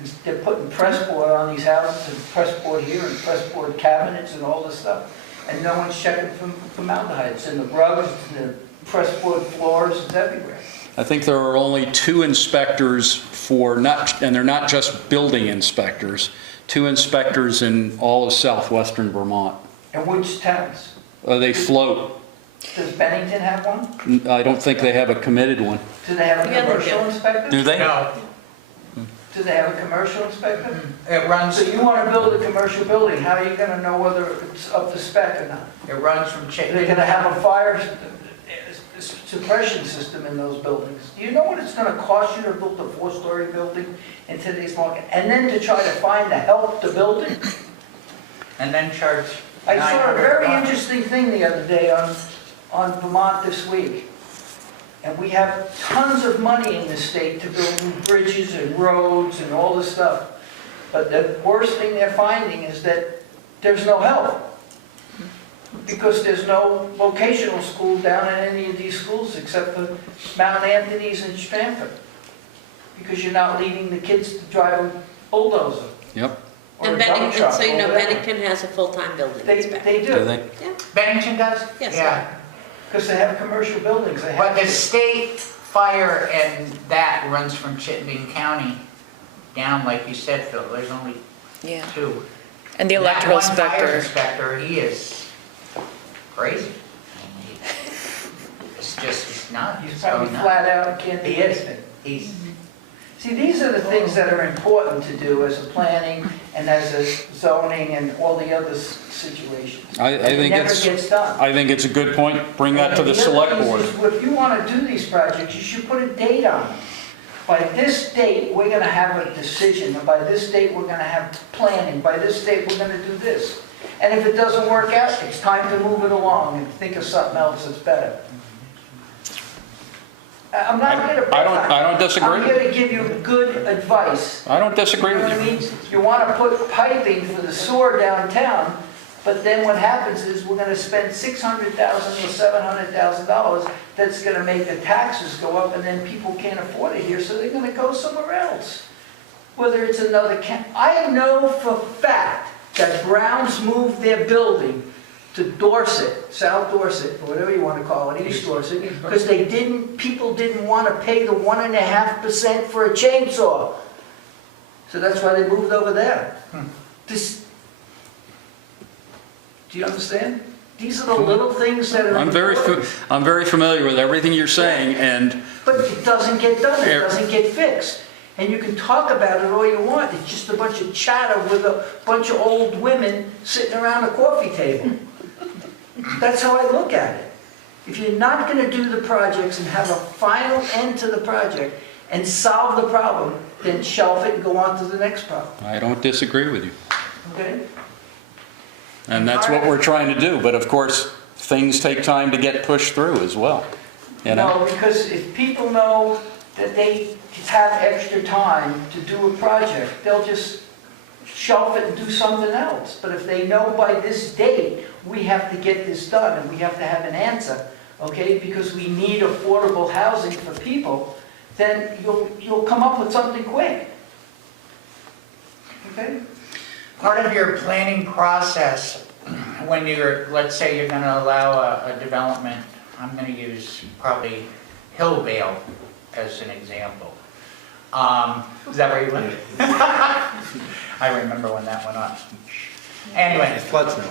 And they're putting press board on these houses, and press board here, and press board cabinets, and all this stuff. And no one's checking for formaldehyde. It's in the rugs, it's in the press board floors, it's everywhere. I think there are only 2 inspectors for not, and they're not just building inspectors, 2 inspectors in all of southwestern Vermont. And which towns? They float. Does Bennington have one? I don't think they have a committed one. Do they have a Yeah, they commercial do. inspector? Do they? No, Do they have a commercial inspector? it runs, So you want to build a commercial building, how are you going to know whether it's up to spec or not? it runs from They're Chittenden. going to have a fire suppression system in those buildings. Do you know what it's going to cost you to build a 4-story building in today's market? And then to try to find the help to build it? And then charge I saw a very $900. interesting thing the other day on Vermont This Week. And we have tons of money in this state to build new bridges and roads and all this stuff. But the worst thing they're finding is that there's no help. Because there's no vocational school down in any of these schools except for Mount Anthony's and Stratford. Because you're not leaving the kids to drive a bulldozer Yep. or And a dump Bennington, truck so you or know, whatever. Bennington has a full-time building inspector. They Do do, they? Yeah, Bennington does? Yes. Yeah, because they have commercial buildings. They but have the to. state fire and that runs from Chittenden County down, like you said, Phil, there's only Yeah. 2. And the electrical That one fire inspector. inspector, he is crazy. I mean, It's just, he's not. He's He's probably going nuts. flat out and can't do He is. anything. He's, See, these are the things that are important to do as a planning and as a zoning and all the other situations. I And think it never it's, gets done. I think it's a good point. Bring that to And the other select thing board. is, if you want to do these projects, you should put a date on them. By this date, we're going to have a decision, and by this date, we're going to have planning, by this date, we're going to do this. And if it doesn't work out, it's time to move it along and think of something else that's better. I'm not here to... I don't disagree. I'm here to give you good advice. I don't disagree You know with what I you. mean? You want to put piping for the sewer downtown, but then what happens is we're going to spend $600,000 or $700,000 that's going to make the taxes go up, and then people can't afford it here, so they're going to go somewhere else. Whether it's another I know for fact that Browns moved their building to Dorset, South Dorset, or whatever you want to call it, East Dorset, because people didn't want to pay the 1.5% for a chainsaw. So that's why they moved over there. This, do you understand? These are the little things that are I'm important. I'm very familiar with everything you're saying, and But it doesn't get done, it doesn't get fixed. And you can talk about it all you want, it's just a bunch of chatter with a bunch of old women sitting around a coffee table. That's how I look at it. If you're not gonna do the projects and have a final end to the project and solve the problem, then shelf it and go on to the next problem, I don't disagree with you. okay? And that's what we're trying to do, but of course, things take time to get pushed through as well, you know? No, because if people know that they have extra time to do a project, they'll just shelf it and do something else. But if they know by this date, we have to get this done and we have to have an answer, okay? Because we need affordable housing for people, then you'll come up with something quick. Okay? part of your planning process, when you're, let's say you're gonna allow a development, I'm gonna use probably Hillvale as an example. Is that where you live? I remember when that went up. Anyway. It floods now.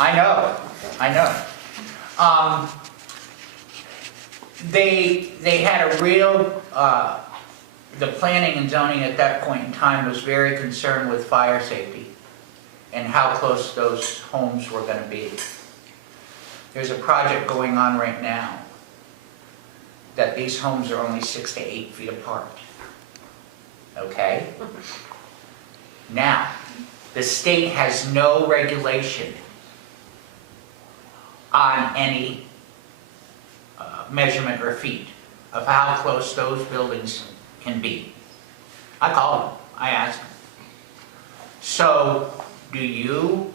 I know. They had a real, the planning and zoning at that point in time was very concerned with fire safety and how close those homes were gonna be. There's a project going on right now that these homes are only 6 to 8 feet apart. Okay? Now, the state has no regulation on any measurement or feet of how close those buildings can be. I called them, I asked them. So, do you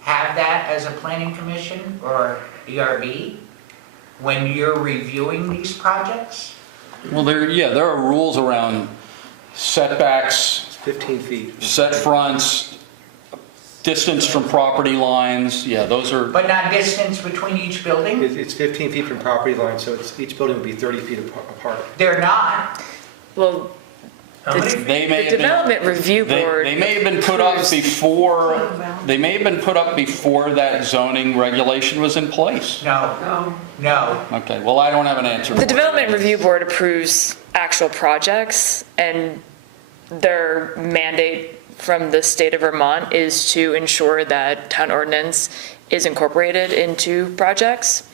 have that as a planning commission or DRB when you're reviewing these projects? Well, there are rules around setbacks, It's 15 feet. set fronts, distance from property lines, yeah, those are, But not distance between each building? It's 15 feet from property line, so each building would be 30 feet apart. They're not. Well, How many feet? they may the have been... Development Review Board. They may have been put up before that zoning regulation was in place. No, no. Okay, well, I don't have an answer. The Development Review Board approves actual projects, and their mandate from the state of Vermont is to ensure that town ordinance is incorporated into projects,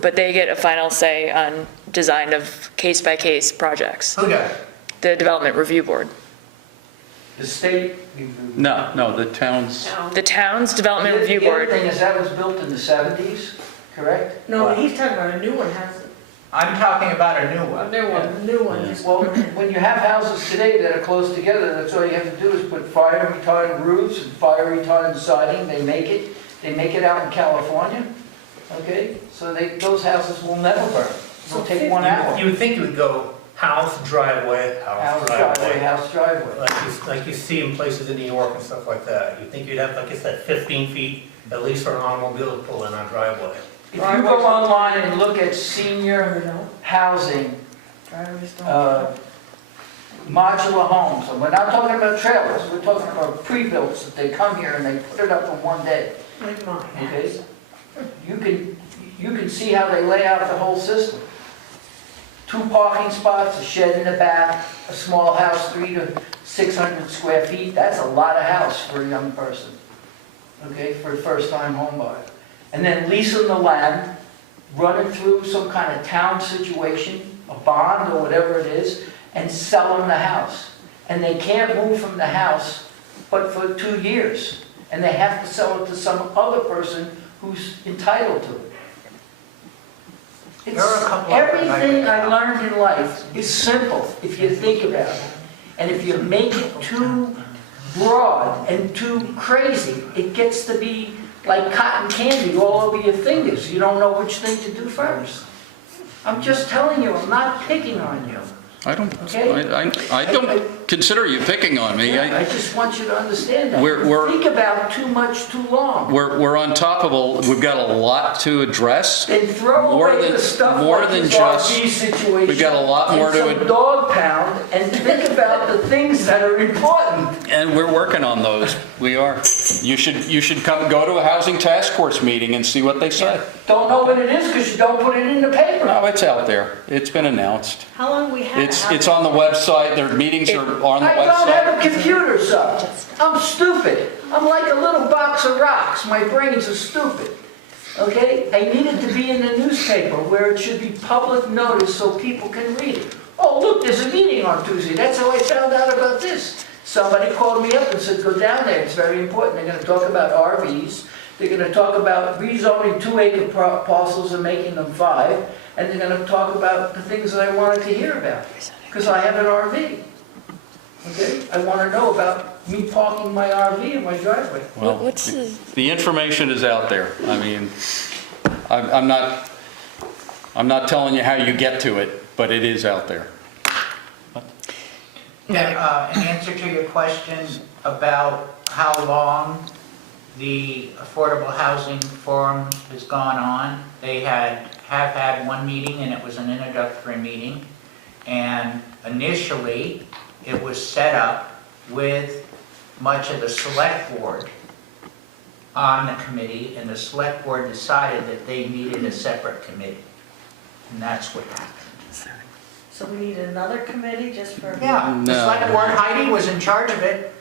but they get a final say on design of case-by-case projects. Who does? The Development Review Board. The state. No, the towns, The town's Development Review The other Board, thing is that was built in the 70s, correct? No, he's talking about a new one, hasn't I'm talking about a new a one. new one, a new one. just- Well, when you have houses today that are close together, that's all you have to do is put fire retardant roofs and fire retardant siding. They make it out in California, okay? So those houses will never burn. It'll take 1 hour. You would think you would go house, driveway, House driveway, house driveway. like you see in places in New York and stuff like that. You think you'd have, like I said, 15 feet at least for an automobile to pull in on driveway. If you go online and look at senior housing, Drivers don't. modular homes, and we're not talking about trailers, we're talking about pre-builts that they come here and they put it up in one day, Like mine. okay? You can see how they lay out the whole system. 2 parking spots, a shed in the back, a small house, 300 to 600 square feet, that's a lot of house for a young person, okay, for a first-time home buyer. And then leasing the land, run it through some kind of town situation, a bond or whatever it is, and sell them the house. And they can't move from the house but for 2 years. And they have to sell it to some other person who's entitled to it. There are a couple of Everything I learned in life is simple if you think about it. And if you make it too broad and too crazy, it gets to be like cotton candy all over your fingers. You don't know which thing to do first. I'm just telling you, I'm not picking on you. I don't, Okay. I don't consider you picking on me. I just want you to understand that. We're- You think about too much too long. We're on top of we've got a lot to address. Then throw More away than- the stuff more like than this just- RV situation. we've got a lot more to and some dog pound, and think about the things that are important. And we're working on those. We are. You should go to a housing task force meeting and see what they say. Don't know what it is because you don't put it in the paper. No, it's out there. It's been announced. How long we had? It's on the website. Their meetings are on the I don't website. have a computer, son. I'm stupid. I'm like a little box of rocks. My brains are stupid. Okay? I need it to be in the newspaper where it should be public notice so people can read it. Oh, look, there's a meeting on Tuesday. That's how I found out about this. Somebody called me up and said, go down there. It's very important. They're going to talk about RVs. They're going to talk about rezoning 2-acre parcels and making them 5. And they're going to talk about the things that I wanted to hear about. Because I have an RV. Okay? I want to know about me parking my RV in my driveway. Well, what's the information is out there. I mean, I'm not telling you how you get to it, but it is out there. In answer to your question about how long the Affordable Housing Forum has gone on, they have had one meeting, and it was an introductory meeting. And initially, it was set up with much of the select board on the committee, and the select board decided that they needed a separate committee. And that's what happened. So we need another committee just for? Yeah, the No. select board, Heidi was in charge of it.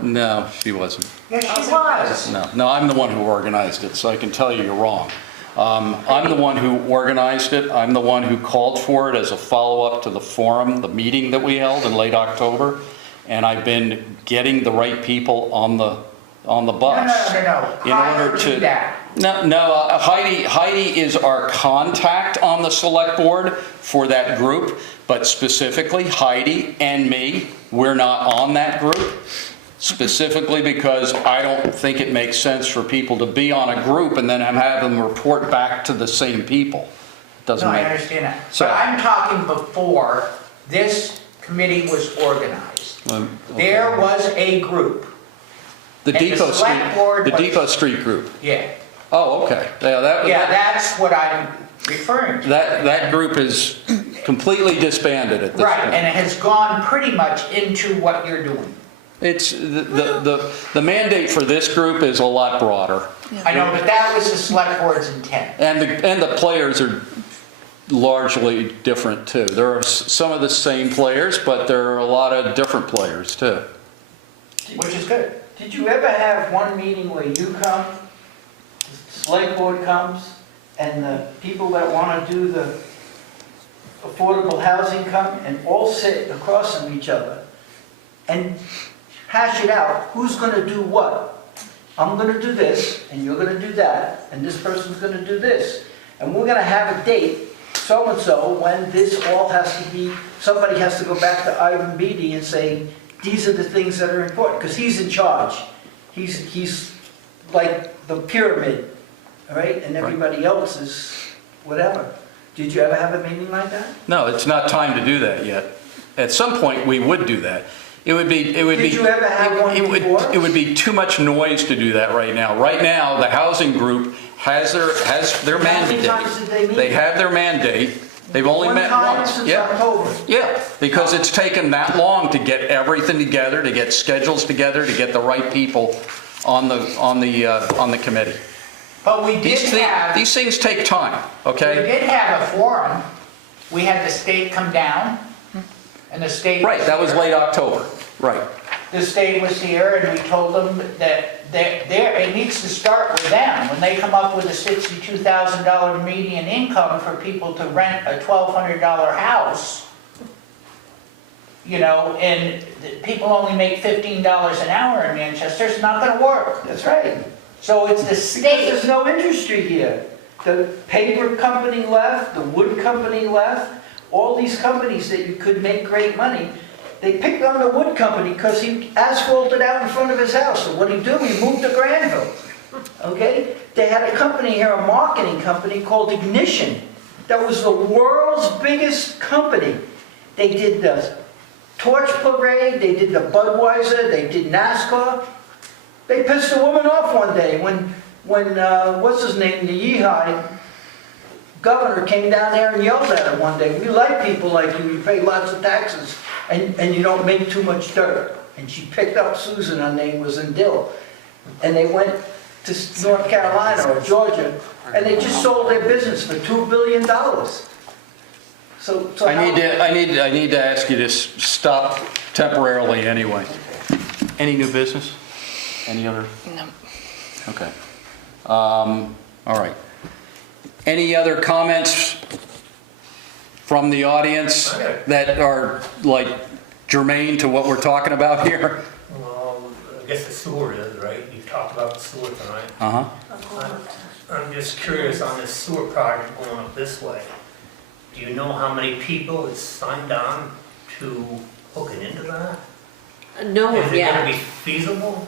No, she wasn't. Yes, she was. No, I'm the one who organized it, so I can tell you you're wrong. I'm the one who organized it. I'm the one who called for it as a follow-up to the forum, the meeting that we held in late October. And I've been getting the right people on on the bus. No. In Prior order to to. that. No, Heidi is our contact on the select board for that group, but specifically Heidi and me, we're not on that group. Specifically because I don't think it makes sense for people to be on a group and then have them report back to the same people. Doesn't No, I make. understand that. So- But I'm talking before this committee was organized. Okay. There was a group. The and the Depot select Street, board the was- Depot Street group. Yeah. Oh, okay. Yeah, Yeah, that's what I'm referring to. that group is completely disbanded at this Right, point. and it has gone pretty much into what you're doing. It's, the mandate for this group is a lot broader. I know, but that was the select board's intent. And the players are largely different too. There are some of the same players, but there are a lot of different players too. Which is good. Did you ever have one meeting where you come, the select board comes, and the people that want to do the affordable housing come and all sit across from each other and hash it out, who's going to do what? I'm going to do this, and you're going to do that, and this person's going to do this. And we're going to have a date, so-and-so, when this all has to be, somebody has to go back to Ivan Beatty and say, these are the things that are important, because he's in charge. He's like the pyramid, all right? And everybody else is whatever. Did you ever have a meeting like that? No, it's not time to do that yet. At some point, we would do that. It would be. Did you ever have one before? It would be too much noise to do that right now. Right now, the housing group has their How many mandate. times did they meet? They have their mandate. They've only One met time once. since Yeah. October. Yeah, because it's taken that long to get everything together, to get schedules together, to get the right people on the committee. But we did have, These things take time, we okay? did have a forum. We had the state come down, and the state. Right, that was late October, right. The state was here, and we told them that it needs to start with them. When they come up with a $62,000 median income for people to rent a $1,200 house, you know, and people only make $15 an hour in Manchester, it's not gonna work. That's right. So it's the Because state. there's no industry here. The paper company left, the wood company left, all these companies that you could make great money. They picked on the wood company because he asphalted out in front of his house. So what did he do? He moved to Granville. Okay? They had a company here, a marketing company called Ignition. That was the world's biggest company. They did the Torch Parade, they did the Budweiser, they did NASCAR. They pissed a woman off one day when what's his name, the Yehai governor came down there and yelled at her one day. We like people like you pay lots of taxes and you don't make too much dirt. And she picked up Susan, her name was Dill. And they went to North Carolina or Georgia and they just sold their business for $2 billion. So I need to ask you to stop temporarily anyway. Any new business? Any other? No. Okay. All right. Any other comments from the audience that are like germane to what we're talking about here? Well, I guess the sewer is, right? You talked about the sewer tonight. Uh-huh. I'm just curious on this sewer project going up this way. Do you know how many people it's signed on to hooking into that? No, Is it yeah. gonna be feasible?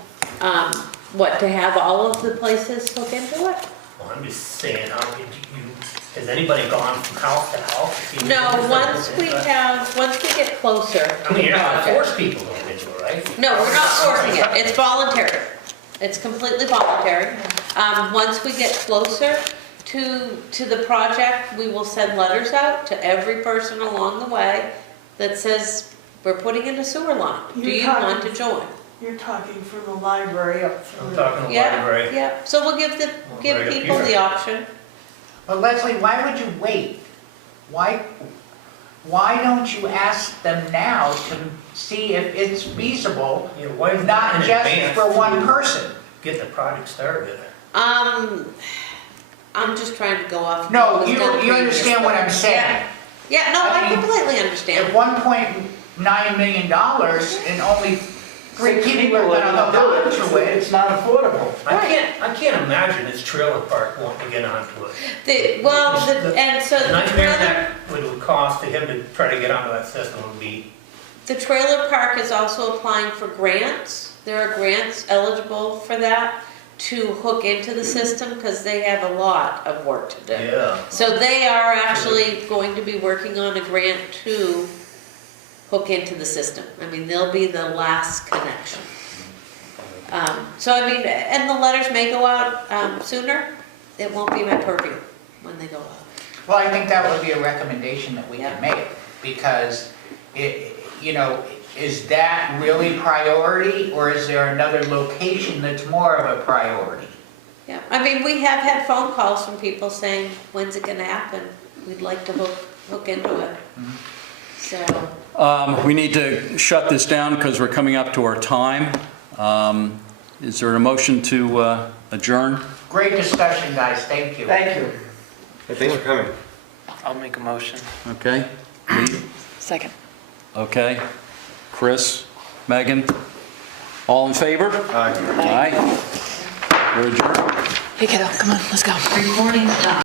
What, to have all of the places hook into it? Well, I'm just saying, has anybody gone from house to house? to see No, who's once hooked we into that? have, once we get closer to I mean, the you're not gonna project. force people to hook into it, right? No, we're not forcing it, it's voluntary. It's completely voluntary. Once we get closer to the project, we will send letters out to every person along the way that says, we're putting in a sewer line. Do You're you talking- want to join? You're talking from the library up through. I'm talking Yeah, library. yeah, so we'll give Right up people here. the option. But Leslie, why would you wait? Why don't you ask them now to see if it's feasible, Yeah, why is not in just advance for one to person? Get the project started. I'm just trying to go off. No, what was done you understand what I'm saying. Yeah, no, I I mean, completely At understand. $1.9 million and only Six people people are are gonna gonna do hook it, onto it. it's not affordable. I can't imagine this trailer park wanting to get onto it. And so The the nightmare trailer, that it would cost to him to try to get onto that system would be, the trailer park is also applying for grants. There are grants eligible for that to hook into the system because they have a lot of work to do. yeah. So they are actually going to be working on a grant to hook into the system. I mean, they'll be the last connection. So I mean, and the letters may go out sooner. It won't be my purview when they go out. Well, I think that would be a recommendation that we Yeah. can make, because is that really priority, or is there another location that's more of a priority? Yeah, I mean, we have had phone calls from people saying, when's it gonna happen? We'd like to hook into it. So, We need to shut this down because we're coming up to our time. Is there a motion to adjourn? Great discussion, guys, thank you. Thank you. Hey, thanks for coming. I'll make a motion. Okay? Lee? Second. Okay. Chris? Megan? All in favor? Aye. Aye. We're adjourned. Hey kiddo, come on, let's go. Recording done.